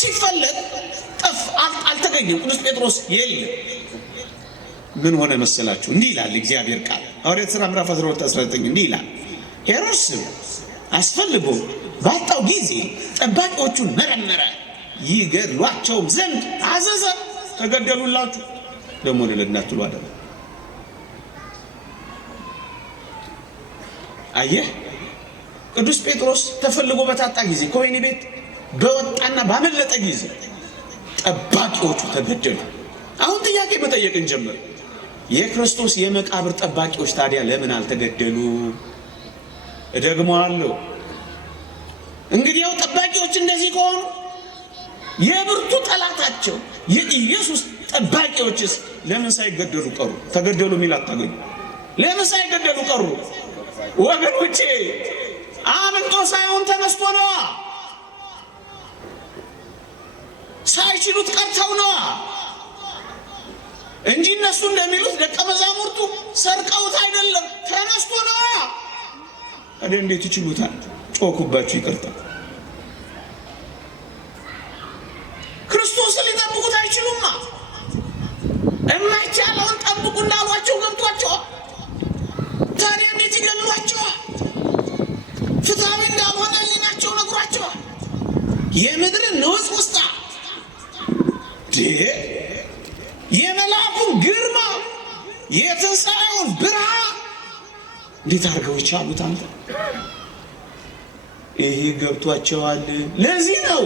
ሲፈለግ አልተገኘም። ቅዱስ ጴጥሮስ የለም። ምን ሆነ መሰላችሁ? እንዲህ ይላል እግዚአብሔር ቃል ሐዋርያት ሥራ ምዕራፍ 12-19 እንዲህ ይላል። ሄሮድስም አስፈልጎ ባጣው ጊዜ ጠባቂዎቹን መረመረ፣ ይገድሏቸውም ዘንድ አዘዘ። ተገደሉላችሁ። ደግሞ ለእናትሉ አደረ። አየህ፣ ቅዱስ ጴጥሮስ ተፈልጎ በታጣ ጊዜ ከወህኒ ቤት በወጣና ባመለጠ ጊዜ ጠባቂዎቹ ተገደሉ። አሁን ጥያቄ መጠየቅን ጀመር። የክርስቶስ የመቃብር ጠባቂዎች ታዲያ ለምን አልተገደሉ? እደግመዋለሁ። እንግዲያው ጠባቂዎች እንደዚህ ከሆኑ የብርቱ ጠላታቸው የኢየሱስ ጠባቂዎችስ ለምን ሳይገደሉ ቀሩ? ተገደሉ የሚል አታገኙ። ለምን ሳይገደሉ ቀሩ? ወገኖቼ አምልጦ ሳይሆን ተነስቶ ነዋ። ሳይችሉት ቀርተው ነዋ። እንጂ እነሱ እንደሚሉት ደቀ መዛሙርቱ ሰርቀውት አይደለም፣ ተነስቶ ነው። ታዲያ እንዴት ይችሉታል? ጮኩባችሁ፣ ይቅርታ። ክርስቶስን ሊጠብቁት አይችሉማ። የማይቻለውን ጠብቁ እንዳሏቸው ገብቷቸዋል። ታዲያ እንዴት ይገድሏቸዋል? ፍትሐዊ እንዳልሆነ ሕሊናቸው ነግሯቸዋል። የምድርን ንውጽ ውስጣ የመልአኩን ግርማ የትንሣኤውን ብርሃን እንዴት አድርገው ይቻሉት? አንተ ይሄ ገብቷቸዋል። ለዚህ ነው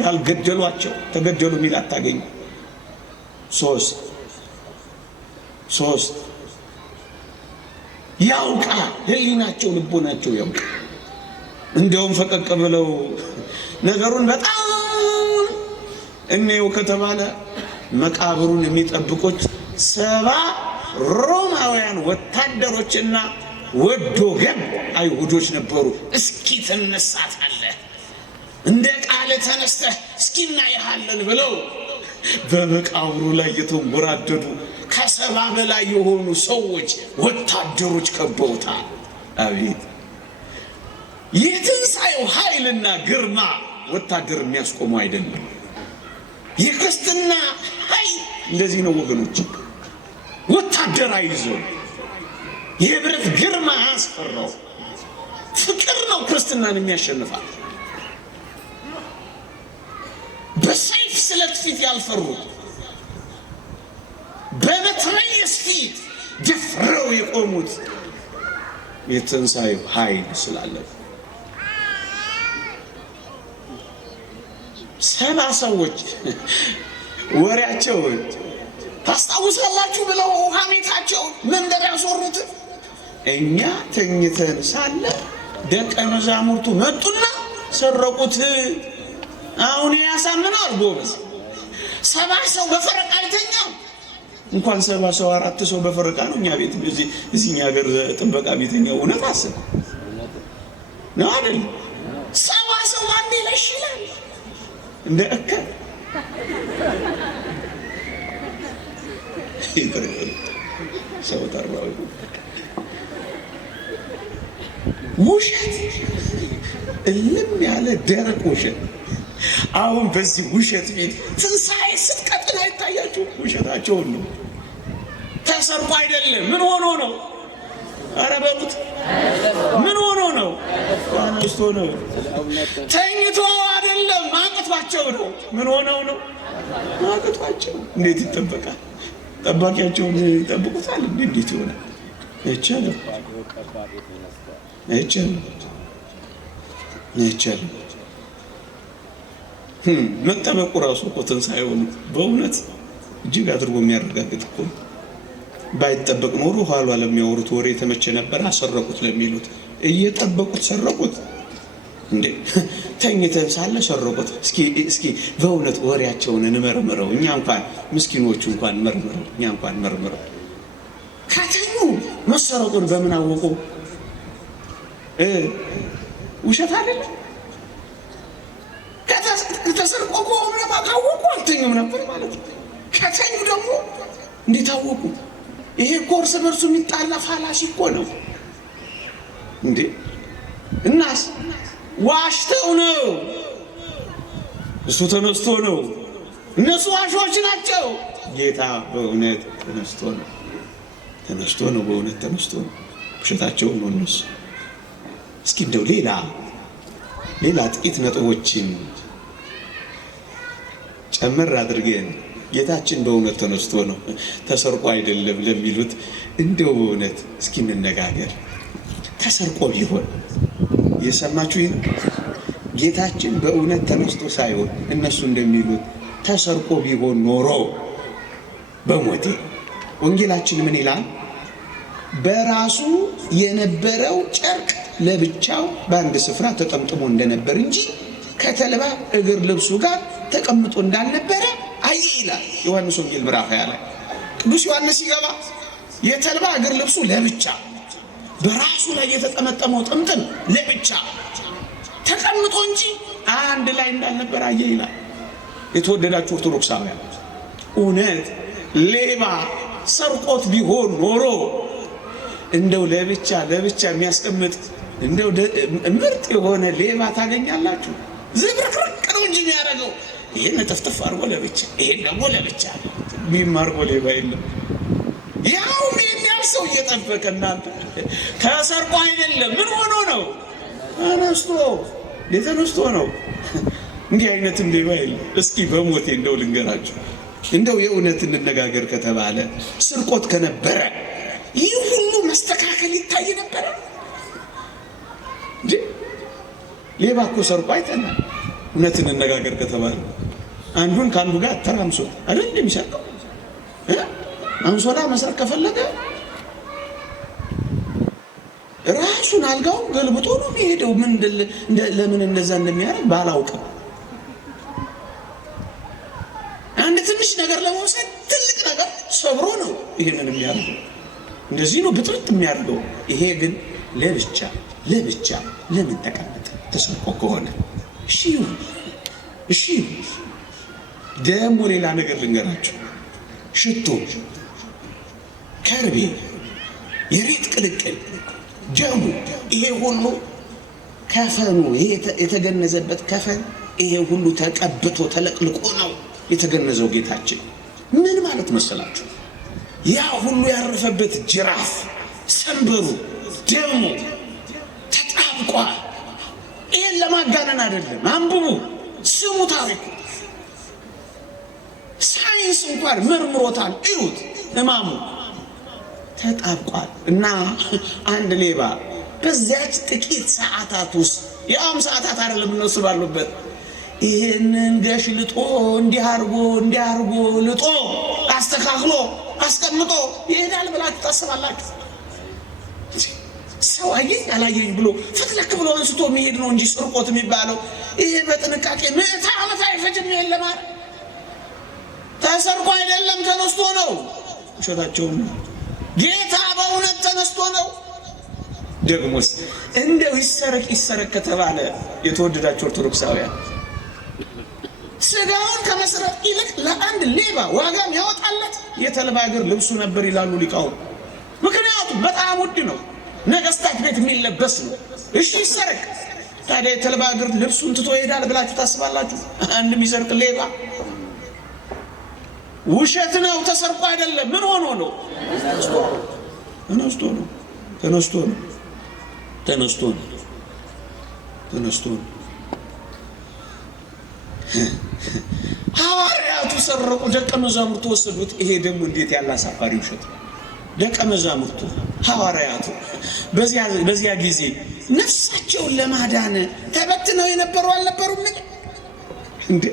ያልገደሏቸው። ተገደሉ የሚል አታገኙ። ሶስት ያውቃል፣ ሕሊናቸው ልቦናቸው ያውቃል። እንደውም ፈቀቅ ብለው ነገሩን በጣም እኔው ከተባለ መቃብሩን የሚጠብቁት 70 ሮማውያን ወታደሮችና ወዶ ገብ አይሁዶች ነበሩ። እስኪ ትነሳታለህ፣ እንደ ቃል ተነስተህ እስኪ እናይሃለን ብለው በመቃብሩ ላይ የተንጎራደዱ ከ70 በላይ የሆኑ ሰዎች ወታደሮች ከበውታል። አቤት የትንሣኤው ኃይልና ግርማ ወታደር የሚያስቆሙ አይደለም። የክርስትና ኃይል እንደዚህ ነው ወገኖች። ወታደር አይዞህ፣ የብረት ግርማ አያስፈራው። ፍቅር ነው ክርስትናን የሚያሸንፋል። በሰይፍ ስለት ፊት ያልፈሩት፣ በመትረየስ ፊት ደፍረው የቆሙት የትንሣኤው ኃይል ስላለ 70 ሰዎች ወሬያቸውን ታስታውሳላችሁ ብለው ሐሜታቸውን መንደር ያስወሩት። እኛ ተኝተን ሳለ ደቀ መዛሙርቱ መጡና ሰረቁት። አሁን ያሳምናል ጎበዝ። 70 ሰው በፈረቃ አይተኛም። እንኳን 70 ሰው 4 ሰው በፈረቃ ነው እኛ ቤት እዚህኛ ሀገር ጥበቃ ቤተኛው። እውነት አስብ ነው አይደል? 70 ሰው አንዴ ላይ ይሽላል እንደ እከ ሰው ተራው ውሸት፣ እልም ያለ ደረቅ ውሸት። አሁን በዚህ ውሸት ቤት ትንሣኤ ስትቀጥል አይታያችሁ? ውሸታቸውን ነው። ተሰርቆ አይደለም። ምን ሆኖ ነው? ኧረ በሉት፣ ምን ሆኖ ነው? ተነስቶ ነው። ተኝቶ አይደለም፣ አቅቷቸው ነው። ምን ሆነው ነው? አቅቷቸው። እንዴት ይጠበቃል? ጠባቂያቸውን ይጠብቁታል? እንዴት ይሆናል? አይቻልም፣ አይቻልም፣ አይቻልም። መጠበቁ ራሱ እኮ ትንሣኤውን በእውነት እጅግ አድርጎ የሚያረጋግጥ እኮ። ባይጠበቅ ኖሮ ኋላ ለሚያወሩት ወሬ የተመቸ ነበር። አሰረቁት ለሚሉት እየጠበቁት ሰረቁት እንዴ! ተኝተን ሳለ ሰረቁት። እስኪ በእውነት ወሬያቸውን እንመርምረው። እኛ እንኳን ምስኪኖቹ እንኳን መርምረው፣ እኛ እንኳን መርምረው። ከተኙ መሰረቁን በምን አወቁ? ውሸት አይደለም። ከተሰርቆ ከሆነ ማታወቁ አልተኙም ነበር ማለት ነው። ከተኙ ደግሞ እንዴት አወቁ? ይሄ እኮ እርስ በርሱ የሚጣላ ፋላሲ እኮ ነው እንዴ! እናስ ዋሽተው ነው። እሱ ተነስቶ ነው። እነሱ ዋሾች ናቸው። ጌታ በእውነት ተነስቶ ነው። ተነስቶ ነው። በእውነት ተነስቶ ነው። ውሸታቸው ነው እነሱ። እስኪ እንደው ሌላ ጥቂት ነጥቦችን ጨምር አድርገን ጌታችን በእውነት ተነስቶ ነው ተሰርቆ አይደለም ለሚሉት እንደው በእውነት እስኪ እንነጋገር። ተሰርቆ ቢሆን የሰማችሁ ይሄን ጌታችን በእውነት ተነስቶ ሳይሆን እነሱ እንደሚሉት ተሰርቆ ቢሆን ኖሮ በሞቴ ወንጌላችን ምን ይላል? በራሱ የነበረው ጨርቅ ለብቻው በአንድ ስፍራ ተጠምጥሞ እንደነበር እንጂ ከተልባ እግር ልብሱ ጋር ተቀምጦ እንዳልነበረ አየ ይላል ዮሐንስ ወንጌል ምዕራፍ 20 ላይ። ቅዱስ ዮሐንስ ሲገባ የተልባ እግር ልብሱ ለብቻ፣ በራሱ ላይ የተጠመጠመው ጥምጥም ለብቻ ተቀምጦ እንጂ አንድ ላይ እንዳልነበረ አየ ይላል። የተወደዳችሁ ኦርቶዶክሳውያን እውነት ሌባ ሰርቆት ቢሆን ኖሮ እንደው ለብቻ የሚያስቀምጥ እንደው ምርጥ የሆነ ሌባ ታገኛላችሁ? ዝብርቅርቅ ነው እንጂ የሚያደርገው ይሄን ተፍተፍ አድርጎ ለብቻ፣ ይሄን ደግሞ ለብቻ ቢማርጎ ሌባ የለም። ያው የሚያል ሰው እየጠበቀ እናንተ ተሰርቆ አይደለም ምን ሆኖ ነው? ተነስቶ ነው። እንዲህ አይነትም ሌባ የለም። እስኪ በሞቴ እንደው ልንገራችሁ፣ እንደው የእውነት እንነጋገር ከተባለ ስርቆት ከነበረ ይህ ሁሉ መስተካከል ይታይ ነበረ እንዴ? ሌባ እኮ ሰርቆ አይተናል። እውነት እንነጋገር ከተባለ አንዱን ከአንዱ ጋር ተራምሶ አይደል እንደሚሰርቀው አንሶላ መስረቅ ከፈለገ ራሱን አልጋውን ገልብጦ ነው የሚሄደው። ለምን እንደዛ እንደሚያደርግ ባላውቅም አንድ ትንሽ ነገር ለመውሰድ ትልቅ ነገር ሰብሮ ነው ይሄንን የሚያደርገው። እንደዚህ ነው ብጥርጥ የሚያደርገው። ይሄ ግን ለብቻ ለምን ተቀመጠ? ተሰርቆ ከሆነ እሺ። ደግሞ ሌላ ነገር ልንገራችሁ። ሽቶ፣ ከርቤ፣ የሬት ቅልቅል፣ ደሙ፣ ይሄ ሁሉ ከፈኑ፣ ይሄ የተገነዘበት ከፈን፣ ይሄ ሁሉ ተቀብቶ ተለቅልቆ ነው የተገነዘው ጌታችን። ምን ማለት መሰላችሁ? ያ ሁሉ ያረፈበት ጅራፍ፣ ሰንበሩ፣ ደሙ ተጣብቋል። ይሄን ለማጋነን አይደለም። አንብቡ፣ ስሙ፣ ታሪኩ ሳይንስ እንኳን መርምሮታል። እዩት፣ እማሙ ተጣብቋል። እና አንድ ሌባ በዚያች ጥቂት ሰዓታት ውስጥ ያውም ሰዓታት አይደለም እነሱ ባሉበት ይሄንን ገሽልጦ እንዲህ አርጎ ልጦ አስተካክሎ አስቀምጦ ይሄዳል ብላችሁ ታስባላችሁ? ሰው አየኝ አላየኝ ብሎ ፍትለክ ብሎ አንስቶ መሄድ ነው እንጂ ስርቆት የሚባለው ይሄ በጥንቃቄ ምዕተ ዓመት አይፈጅም። ይሄን ለማድረግ ተሰርቆ አይደለም ተነስቶ ነው። ውሸታቸውን ጌታ በእውነት ተነስቶ ነው። ደግሞስ እንደው ይሰረቅ ከተባለ የተወደዳቸው ኦርቶዶክሳውያን ስጋውን ከመስረቅ ይልቅ ለአንድ ሌባ ዋጋም ያወጣለት የተልባ እግር ልብሱ ነበር ይላሉ ሊቃውንት። ምክንያቱም በጣም ውድ ነው፣ ነገስታት ቤት የሚለበስ ነው። እሺ ይሰረቅ፣ ታዲያ የተልባ እግር ልብሱን ትቶ ይሄዳል ብላችሁ ታስባላችሁ? አንድ የሚሰርቅ ሌባ ውሸት ነው፣ ተሰርቆ አይደለም። ምን ሆኖ ነው? ተነስቶ ነው። ሐዋርያቱ ሰረቁ፣ ደቀ መዛሙርቱ ወሰዱት። ይሄ ደግሞ እንዴት ያለ አሳፋሪ ውሸት ነው! ደቀ መዛሙርቱ ሐዋርያቱ በዚያ ጊዜ ነፍሳቸውን ለማዳን ተበትነው የነበሩ አልነበሩም እንዴ?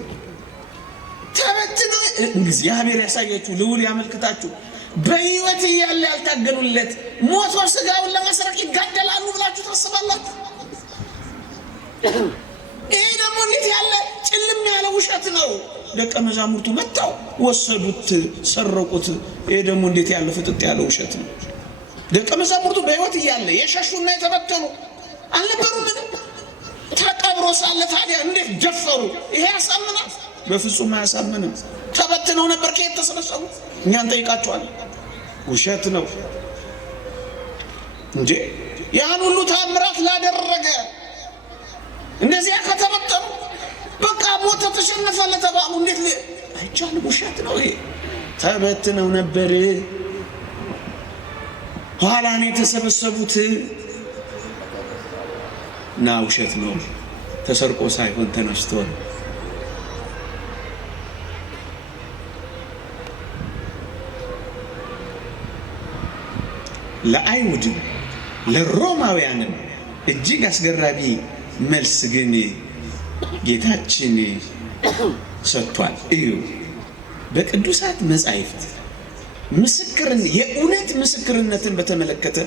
ተበትነው እግዚአብሔር ያሳያችሁ፣ ልዑል ያመልክታችሁ። በሕይወት እያለ ያልታገሉለት ሞቶ ስጋውን ለመስረቅ ይጋደላሉ ብላችሁ ታስባላችሁ? ይሄ ደግሞ እንዴት ያለ ጭልም ያለ ውሸት ነው! ደቀ መዛሙርቱ መጣው ወሰዱት፣ ሰረቁት። ይሄ ደግሞ እንዴት ያለ ፍጥጥ ያለ ውሸት ነው! ደቀ መዛሙርቱ በሕይወት እያለ የሸሹና የተበተኑ አልነበሩም? ተቀብሮ ሳለ ታዲያ እንዴት ደፈሩ? ይሄ ያሳምናል? በፍጹም አያሳምንም። ተበትነው ነበር። ከየት ተሰበሰቡ? እኛን ጠይቃቸዋለን። ውሸት ነው እንጂ ያን ሁሉ ታምራት ላደረገ እንደዚያ ከተበተኑ በቃ ሞተ ተሸነፈ ለተባሉ እንዴት አይቻልም? ውሸት ነው ይሄ። ተበትነው ነበር፣ ኋላ ነው የተሰበሰቡት እና ውሸት ነው። ተሰርቆ ሳይሆን ተነስቶ ነው። ለአይሁድም ለሮማውያንም እጅግ አስገራሚ መልስ ግን ጌታችን ሰጥቷል። እዩ፣ በቅዱሳት መጻሕፍት የእውነት ምስክርነትን በተመለከተ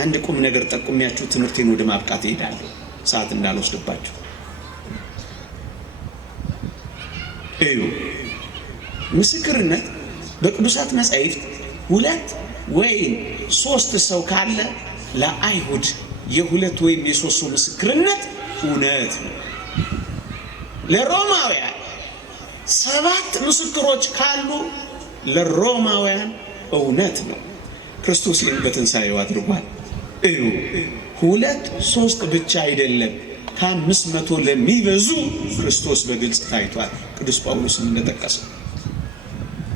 አንድ ቁም ነገር ጠቁሚያችሁ ትምህርቴን ወደ ማብቃት እሄዳለሁ፣ ሰዓት እንዳልወስድባችሁ። እዩ፣ ምስክርነት በቅዱሳት መጻሕፍት 2 ወይም 3 ሰው ካለ ለአይሁድ የ2 ወይም የ3 ሰው ምስክርነት እውነት ነው። ለሮማውያን 7 ምስክሮች ካሉ ለሮማውያን እውነት ነው። ክርስቶስ ይህን በትንሣኤው አድርጓል። እዩ 2 3 ብቻ አይደለም፣ ከ500 ለሚበዙ ክርስቶስ በግልጽ ታይቷል። ቅዱስ ጳውሎስም እንደጠቀሰው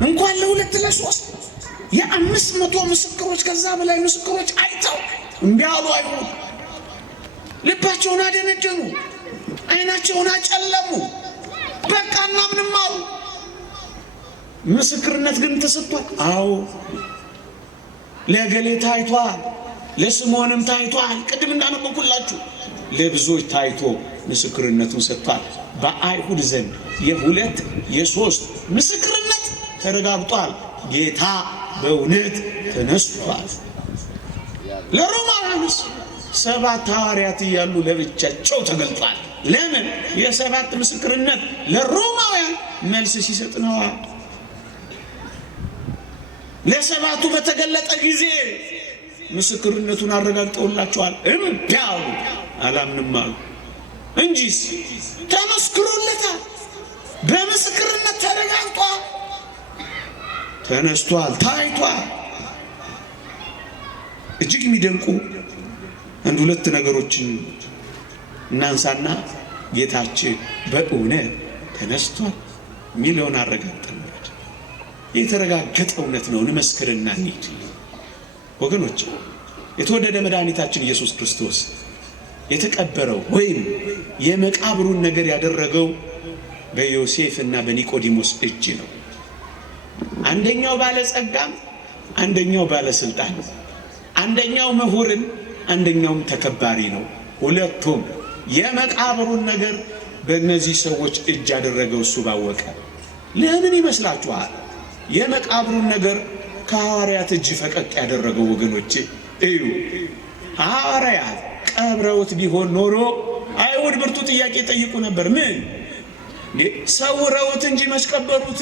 እንኳን ለ2 ለ3 የ500 ምስክሮች ከዛ በላይ ምስክሮች አይተው እምቢ አሉ። አይሁድ ልባቸውን አደነደኑ፣ አይናቸውን አጨለሙ። በቃ እናምንም አሉ። ምስክርነት ግን ተሰጥቷል። አዎ ለገሌ ታይቷል፣ ለስምዖንም ታይቷል። ቅድም እንዳነበብኩላችሁ ለብዙዎች ታይቶ ምስክርነቱን ሰጥቷል። በአይሁድ ዘንድ የ2 የ3 ምስክርነት ተረጋግጧል። ጌታ በእውነት ተነስቷል። ለሮማውያንስ 7 ሐዋርያት እያሉ ለብቻቸው ተገልጧል። ለምን? የ7 ምስክርነት ለሮማውያን መልስ ሲሰጥ ነው። ለ7ቱ በተገለጠ ጊዜ ምስክርነቱን አረጋግጠውላቸዋል። እምቢ አሉ፣ አላምንም አሉ እንጂስ ተመስክሮለታል። በምስክርነት ተረጋግጧል፣ ተነስቷል፣ ታይቷል። እጅግ የሚደንቁ 1-2 ነገሮችን እናንሳና ጌታችን በእውነት ተነስቷል የሚለውን አረጋግጠን የተረጋገጠ እውነት ነው። እንመስክርና እንሂድ ወገኖች። የተወደደ መድኃኒታችን ኢየሱስ ክርስቶስ የተቀበረው ወይም የመቃብሩን ነገር ያደረገው በዮሴፍ እና በኒቆዲሞስ እጅ ነው። አንደኛው ባለጸጋም አንደኛው ባለስልጣን፣ አንደኛው ምሁርን አንደኛውም ተከባሪ ነው። ሁለቱም የመቃብሩን ነገር በእነዚህ ሰዎች እጅ ያደረገው እሱ ባወቀ። ለምን ይመስላችኋል የመቃብሩን ነገር ከሐዋርያት እጅ ፈቀቅ ያደረገው? ወገኖቼ እዩ፣ ሐዋርያት ቀብረውት ቢሆን ኖሮ አይሁድ ብርቱ ጥያቄ ጠይቁ ነበር። ምን ሰውረውት እንጂ መስቀበሩት?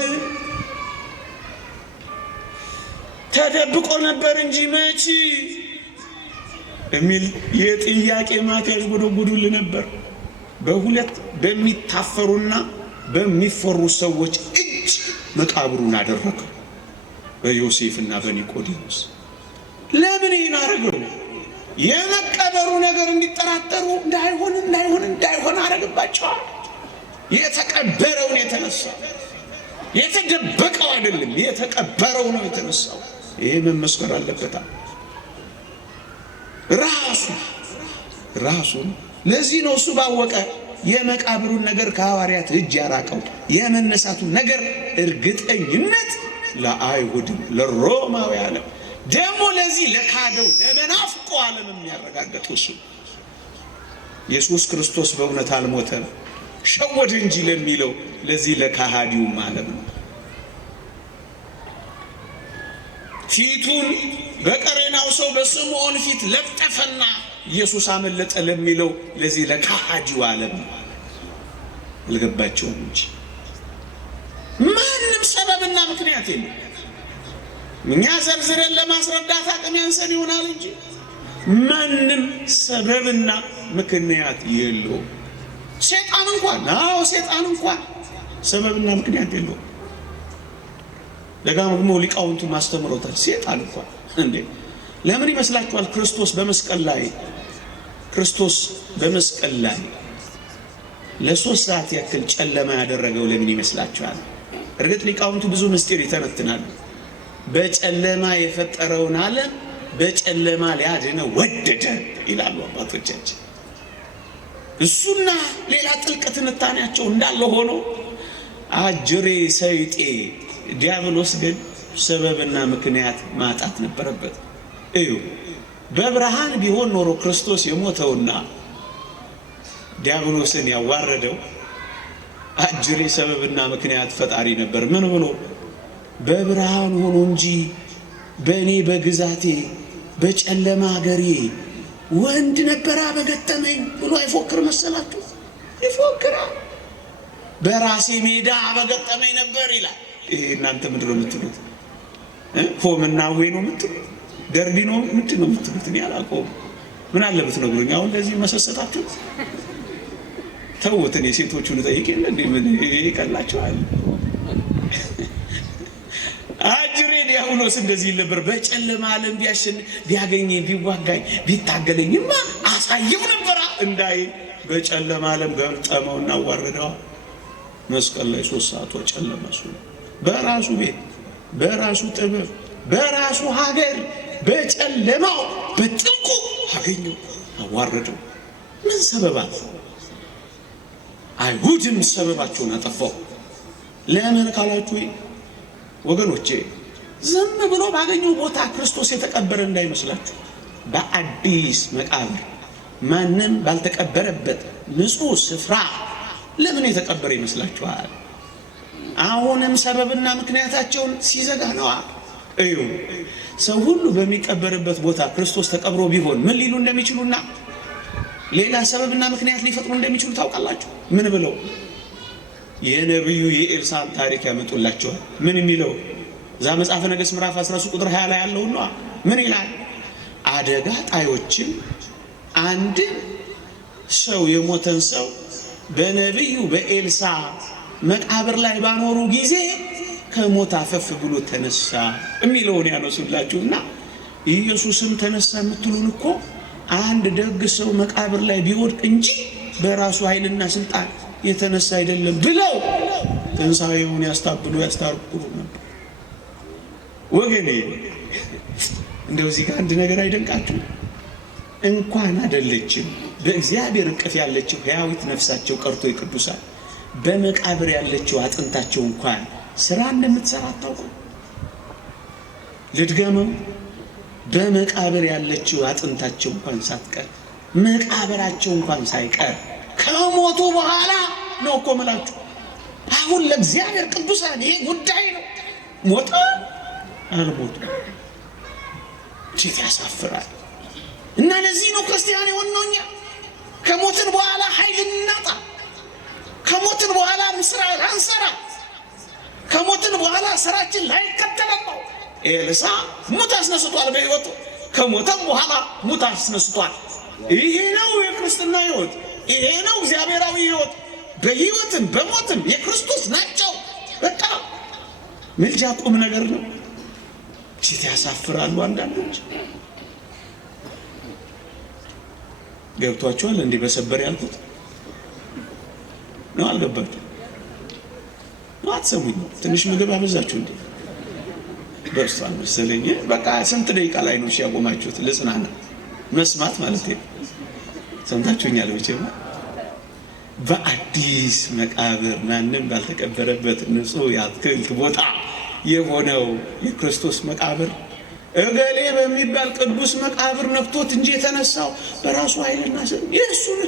ተደብቆ ነበር እንጂ መቼ የሚል የጥያቄ ማት ያዝጎደጉዱል ነበር። በሁለት በሚታፈሩና በሚፈሩ ሰዎች እጅ መቃብሩን አደረገው፣ በዮሴፍና በኒቆዲሞስ። ለምን ይህን አረገው? የመቀበሩ ነገር እንዲጠራጠሩ እንዳይሆን አረግባቸዋል። የተቀበረውን የተነሳው የተደበቀው አይደለም፣ የተቀበረው ነው የተነሳው። ይሄ መመስከር አለበታል። ራሱ ለዚህ ነው እሱ ባወቀ የመቃብሩን ነገር ከሐዋርያት እጅ ያራቀው። የመነሳቱን ነገር እርግጠኝነት ለአይሁድም ለሮማውያንም ደግሞ ለዚህ ለካደው ለመናፍቆ ዓለም የሚያረጋግጥ እሱ ኢየሱስ ክርስቶስ በእውነት አልሞተም ሸወደ እንጂ ለሚለው ለዚህ ለካሃዲውም ዓለም ነው። ፊቱን በቀሬናው ሰው በስምዖን ፊት ለጠፈና ኢየሱስ አመለጠ ለሚለው ለዚህ ለካሃዲው ዓለም አልገባቸውም እንጂ ማንም ሰበብና ምክንያት የለም። እኛ ዘርዝረን ለማስረዳት አቅም ያንሰን ይሆናል እንጂ ማንም ሰበብና ምክንያት የለውም። ሰይጣን እንኳን ሰበብና ምክንያት የለውም። ደግሞ ሊቃውንቱ ማስተምሮታል። ሰይጣን እንኳን እንዴ ለምን ይመስላችኋል? ክርስቶስ በመስቀል ላይ ለ3 ሰዓት ያክል ጨለማ ያደረገው ለምን ይመስላችኋል? እርግጥ ሊቃውንቱ ብዙ ምስጢር ይተነትናሉ። በጨለማ የፈጠረውን ዓለም በጨለማ ሊያድነው ወደደ ይላሉ አባቶቻችን። እሱና ሌላ ጥልቅ ትንታኔያቸው እንዳለ ሆኖ አጅሬ ሰይጤ ዲያብሎስ ግን ሰበብና ምክንያት ማጣት ነበረበት። እዩ በብርሃን ቢሆን ኖሮ ክርስቶስ የሞተውና ዲያብሎስን ያዋረደው አጅሬ ሰበብና ምክንያት ፈጣሪ ነበር። ምን ብሎ በብርሃን ሆኖ እንጂ በእኔ በግዛቴ በጨለማ ሀገሬ ወንድ ነበራ በገጠመኝ ብሎ አይፎክር መሰላችሁ? ይፎክራል። በራሴ ሜዳ በገጠመኝ ነበር ይላል። ይሄ እናንተ ምንድን ነው የምትሉት? ፎምና ወይ ነው የምትሉት? ደርቢ ነው ምንድን ነው የምትሉት? እኔ አላውቀውም። ምን አለበት ነግሩኝ። አሁን ለዚህ መሰሰታችሁ ተውት። እኔ ሴቶቹን ጠይቄ እንዴ ምን ይቀላችኋል? አጅሬ ዲያብሎስ እንደዚህ ነበር። በጨለማ ዓለም ቢያገኘኝ ቢዋጋኝ ቢታገለኝማ አሳየው ነበር እንዳይ በጨለማ ዓለም ገምጠመውና ዋረደው። መስቀል ላይ 3 ሰዓት ጨለማ እሱ በራሱ ቤት በራሱ ጥበብ በራሱ ሀገር በጨለማው በጥልቁ አገኘው፣ አዋረደው። ምን ሰበባት? አይሁድም ሰበባቸውን አጠፋው። ለምን ካላችሁ ወገኖቼ ዝም ብሎ ባገኘው ቦታ ክርስቶስ የተቀበረ እንዳይመስላችሁ። በአዲስ መቃብር ማንም ባልተቀበረበት ንጹህ ስፍራ ለምን የተቀበረ ይመስላችኋል? አሁንም ሰበብና ምክንያታቸውን ሲዘጋ ነው። እዩ ሰው ሁሉ በሚቀበርበት ቦታ ክርስቶስ ተቀብሮ ቢሆን ምን ሊሉ እንደሚችሉና ሌላ ሰበብና ምክንያት ሊፈጥሩ እንደሚችሉ ታውቃላችሁ? ምን ብለው? የነብዩ የኤልሳዕን ታሪክ ያመጡላቸዋል። ምን የሚለው? እዛ መጽሐፈ ነገሥት ምዕራፍ 13 ቁጥር 20 ላይ ያለው ነው። ምን ይላል? አደጋ ጣዮችም አንድ ሰው የሞተን ሰው በነብዩ በኤልሳዕ መቃብር ላይ ባኖሩ ጊዜ ከሞት አፈፍ ብሎ ተነሳ የሚለውን ያነሱላችሁና ኢየሱስም ተነሳ የምትሉን እኮ አንድ ደግ ሰው መቃብር ላይ ቢወድቅ እንጂ በራሱ ኃይልና ስልጣን የተነሳ አይደለም ብለው ትንሣኤውን ያስታብሉ ያስታርቁሩ ነበር። ወገኔ እንደው እዚህ ጋር አንድ ነገር አይደንቃችሁ? እንኳን አይደለችም በእግዚአብሔር እቅፍ ያለችው ሕያዊት ነፍሳቸው ቀርቶ የቅዱሳን በመቃብር ያለችው አጥንታቸው እንኳን ስራ እንደምትሰራ አታውቁ? ልድገመው። በመቃብር ያለችው አጥንታቸው እንኳን ሳትቀር መቃብራቸው እንኳን ሳይቀር ከሞቱ በኋላ ነው እኮ የምላችሁ። አሁን ለእግዚአብሔር ቅዱሳን ይሄ ጉዳይ ነው። ሞተ አልሞቱ እንዴት ያሳፍራል! እና ለዚህ ነው ክርስቲያን የሆነው እኛ ከሞትን በኋላ ኃይል እናጣ፣ ከሞትን በኋላ ስራ አንሰራ፣ ከሞትን በኋላ ስራችን ላይከተለን ነው። ኤልሳዕ ሙት አስነስቷል በሕይወቱ፣ ከሞተም በኋላ ሙት አስነስቷል። ይሄ ነው የክርስትና ሕይወት፣ ይሄ ነው እግዚአብሔራዊ ሕይወት። በሕይወትም በሞትም የክርስቶስ ናቸው። በቃ ምልጃ ቁም ነገር ነው። እቺት ያሳፍራሉ አንዳንዶች። ገብቷቸዋል እንዴ? በሰበር ያልኩት ነው። አልገባችሁ ነው? አትሰሙኝ? ትንሽ ምግብ አበዛችሁ እንዴ? በስቷል መሰለኝ። በቃ ስንት ደቂቃ ላይ ነው ያቆማችሁት? ልጽናና መስማት ማለት ነው። ሰምታችሁኛል ብቻ። በአዲስ መቃብር ማንም ባልተቀበረበት ንጹህ የአትክልት ቦታ የሆነው የክርስቶስ መቃብር እገሌ በሚባል ቅዱስ መቃብር ነክቶት እንጂ የተነሳው በራሱ ኃይልና ስም የእሱን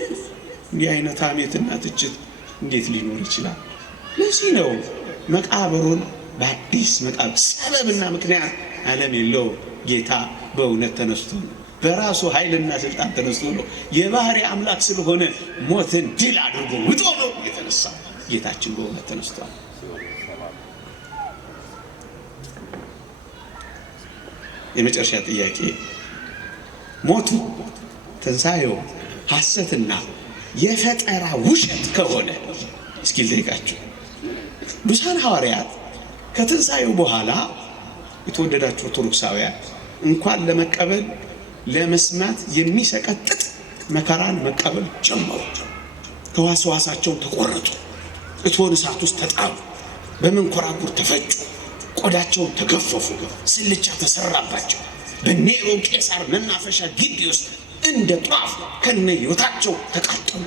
እንዲህ አይነት ሐሜትና ትችት እንዴት ሊኖር ይችላል? ለዚህ ነው መቃብሩን በአዲስ መቃብር ሰበብና ምክንያት ዓለም የለው ጌታ በእውነት ተነስቶ ነው። በራሱ ኃይልና ስልጣን ተነስቶ ነው። የባህሪ አምላክ ስለሆነ ሞትን ድል አድርጎ ውጦ ነው የተነሳ። ጌታችን በእውነት ተነስቷል። የመጨረሻ ጥያቄ፣ ሞቱ ትንሣኤው ሐሰትና የፈጠራ ውሸት ከሆነ እስኪ ልጠይቃችሁ። ቅዱሳን ሐዋርያት ከትንሣኤው በኋላ የተወደዳችሁ ኦርቶዶክሳውያን እንኳን ለመቀበል ለመስማት የሚሰቀጥጥ መከራን መቀበል ጀመሩ። ሕዋሳቸውን ተቆረጡ፣ እቶን እሳት ውስጥ ተጣሉ፣ በመንኮራኩር ተፈጩ፣ ቆዳቸውን ተገፈፉ፣ ስልቻ ተሰራባቸው። በኔሮን ቄሳር መናፈሻ ግቢ ውስጥ እንደ ጧፍ ከነ ሕይወታቸው ተቃጠሉ።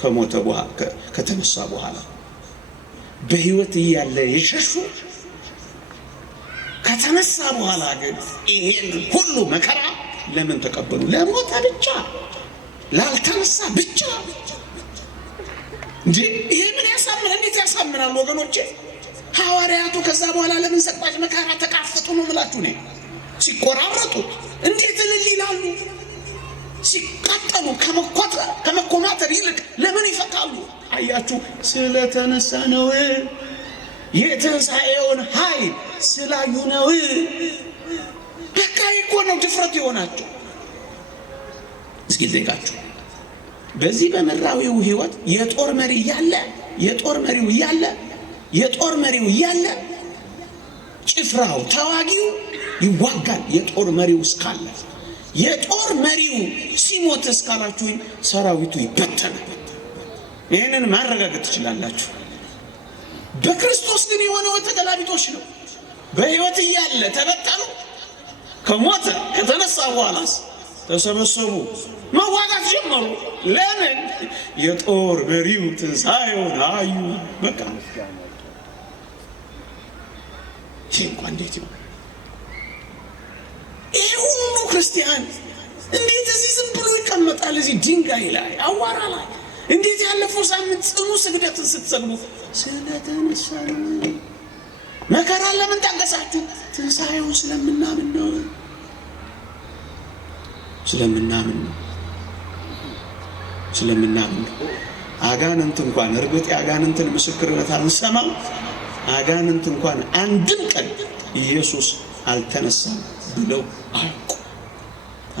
ከሞተ በኋላ ከተነሳ በኋላ በሕይወት እያለ የሸሹ ከተነሳ በኋላ ግን ይሄን ሁሉ መከራ ለምን ተቀበሉ? ለሞተ ብቻ፣ ላልተነሳ ብቻ እንጂ ይሄ ምን ያሳምናል? እንዴት ያሳምናል ወገኖቼ? ሐዋርያቱ ከዛ በኋላ ለምን ሰጣጭ መከራ ተቃፈጡ ነው የምላችሁ። እኔ ሲቆራረጡ እንዴት እልል ይላሉ? ሲቃጠሉ ከመኮማተር ይልቅ ለምን ይፈቃሉ? አያችሁ፣ ስለተነሳ ነው። የትንሣኤውን ኃይል ስላዩ ነው። በቃ እኮ ነው ድፍረት የሆናቸው። እስኪ ልጠይቃችሁ፣ በዚህ በምድራዊው ሕይወት የጦር መሪው እያለ ጭፍራው ተዋጊው ይዋጋል የጦር መሪው እስካለ። የጦር መሪው ሲሞት እስካላችሁኝ ሰራዊቱ ይበተናል። ይህንን ማረጋገጥ ትችላላችሁ። በክርስቶስ ግን የሆነው ተገላቢጦሽ ነው። በሕይወት እያለ ተበተኑ፣ ከሞተ ከተነሳ በኋላስ ተሰበሰቡ፣ መዋጋት ጀመሩ። ለምን? የጦር መሪው ትንሣኤውን አዩ። በቃ ይህ እንኳን እንዴት ይሆን? ይህ ሁሉ ክርስቲያን እንዴት እዚህ ዝም ብሎ ይቀመጣል? እዚህ ድንጋይ ላይ አዋራ ላይ እንዴት ያለፈው ሳምንት ጽኑ ስግደትን ስትሰግዱ ስለተነሳ ነው። መከራ ለምን ታገሳችሁ? ትንሣኤውን ስለምናምን ነው። ስለምናምን ነው። አጋንንት እንኳን እርግጥ የአጋንንትን ምስክርነት አንሰማም። አጋንንት እንኳን አንድም ቀን ኢየሱስ አልተነሳም ብለው አያውቁ።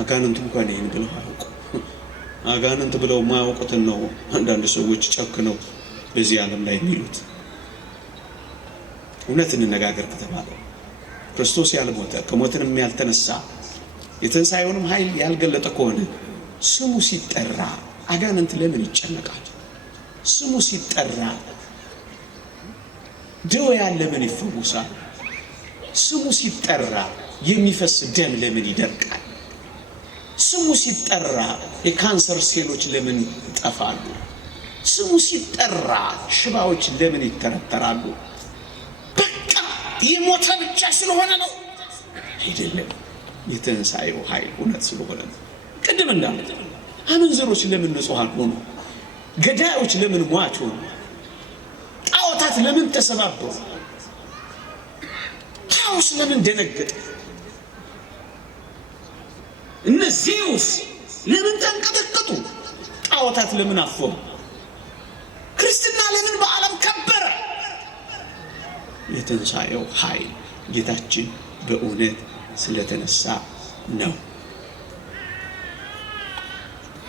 አጋንንት እንኳን ይህን ብለው አያውቁ። አጋንንት ብለው ማያውቁትን ነው አንዳንድ ሰዎች ጨክነው በዚህ ዓለም ላይ የሚሉት። እውነት እንነጋገር ከተባለ ክርስቶስ ያልሞተ ከሞትንም ያልተነሳ የትንሣኤውንም ኃይል ያልገለጠ ከሆነ ስሙ ሲጠራ አጋንንት ለምን ይጨነቃል? ስሙ ሲጠራ ድውያን ለምን ይፈወሳል? ስሙ ሲጠራ የሚፈስ ደም ለምን ይደርቃል? ስሙ ሲጠራ የካንሰር ሴሎች ለምን ይጠፋሉ? ስሙ ሲጠራ ሽባዎች ለምን ይተረተራሉ? በቃ የሞተ ብቻ ስለሆነ ነው አይደለም። የትንሣኤው ኃይል እውነት ስለሆነ ነው። ቅድም እንዳሉት አመንዝሮች ለምን ንጹሐን ሆኑ? ገዳዮች ለምን ሟች ሆኑ? ጣዖታት ለምን ተሰባበሩ? ጣዖስ ለምን ደነገጠ? እነዚህስ ለምን ተንቀጠቀጡ? ጣዖታት ለምን አፈሩ? ክርስትና ለምን በዓለም ከበረ? የትንሣኤው ኃይል ጌታችን በእውነት ስለተነሳ ነው።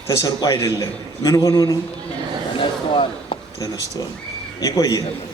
ተሰርቆ አይደለም። ምን ሆኖ ነው? ተነስቷል። ይቆያል።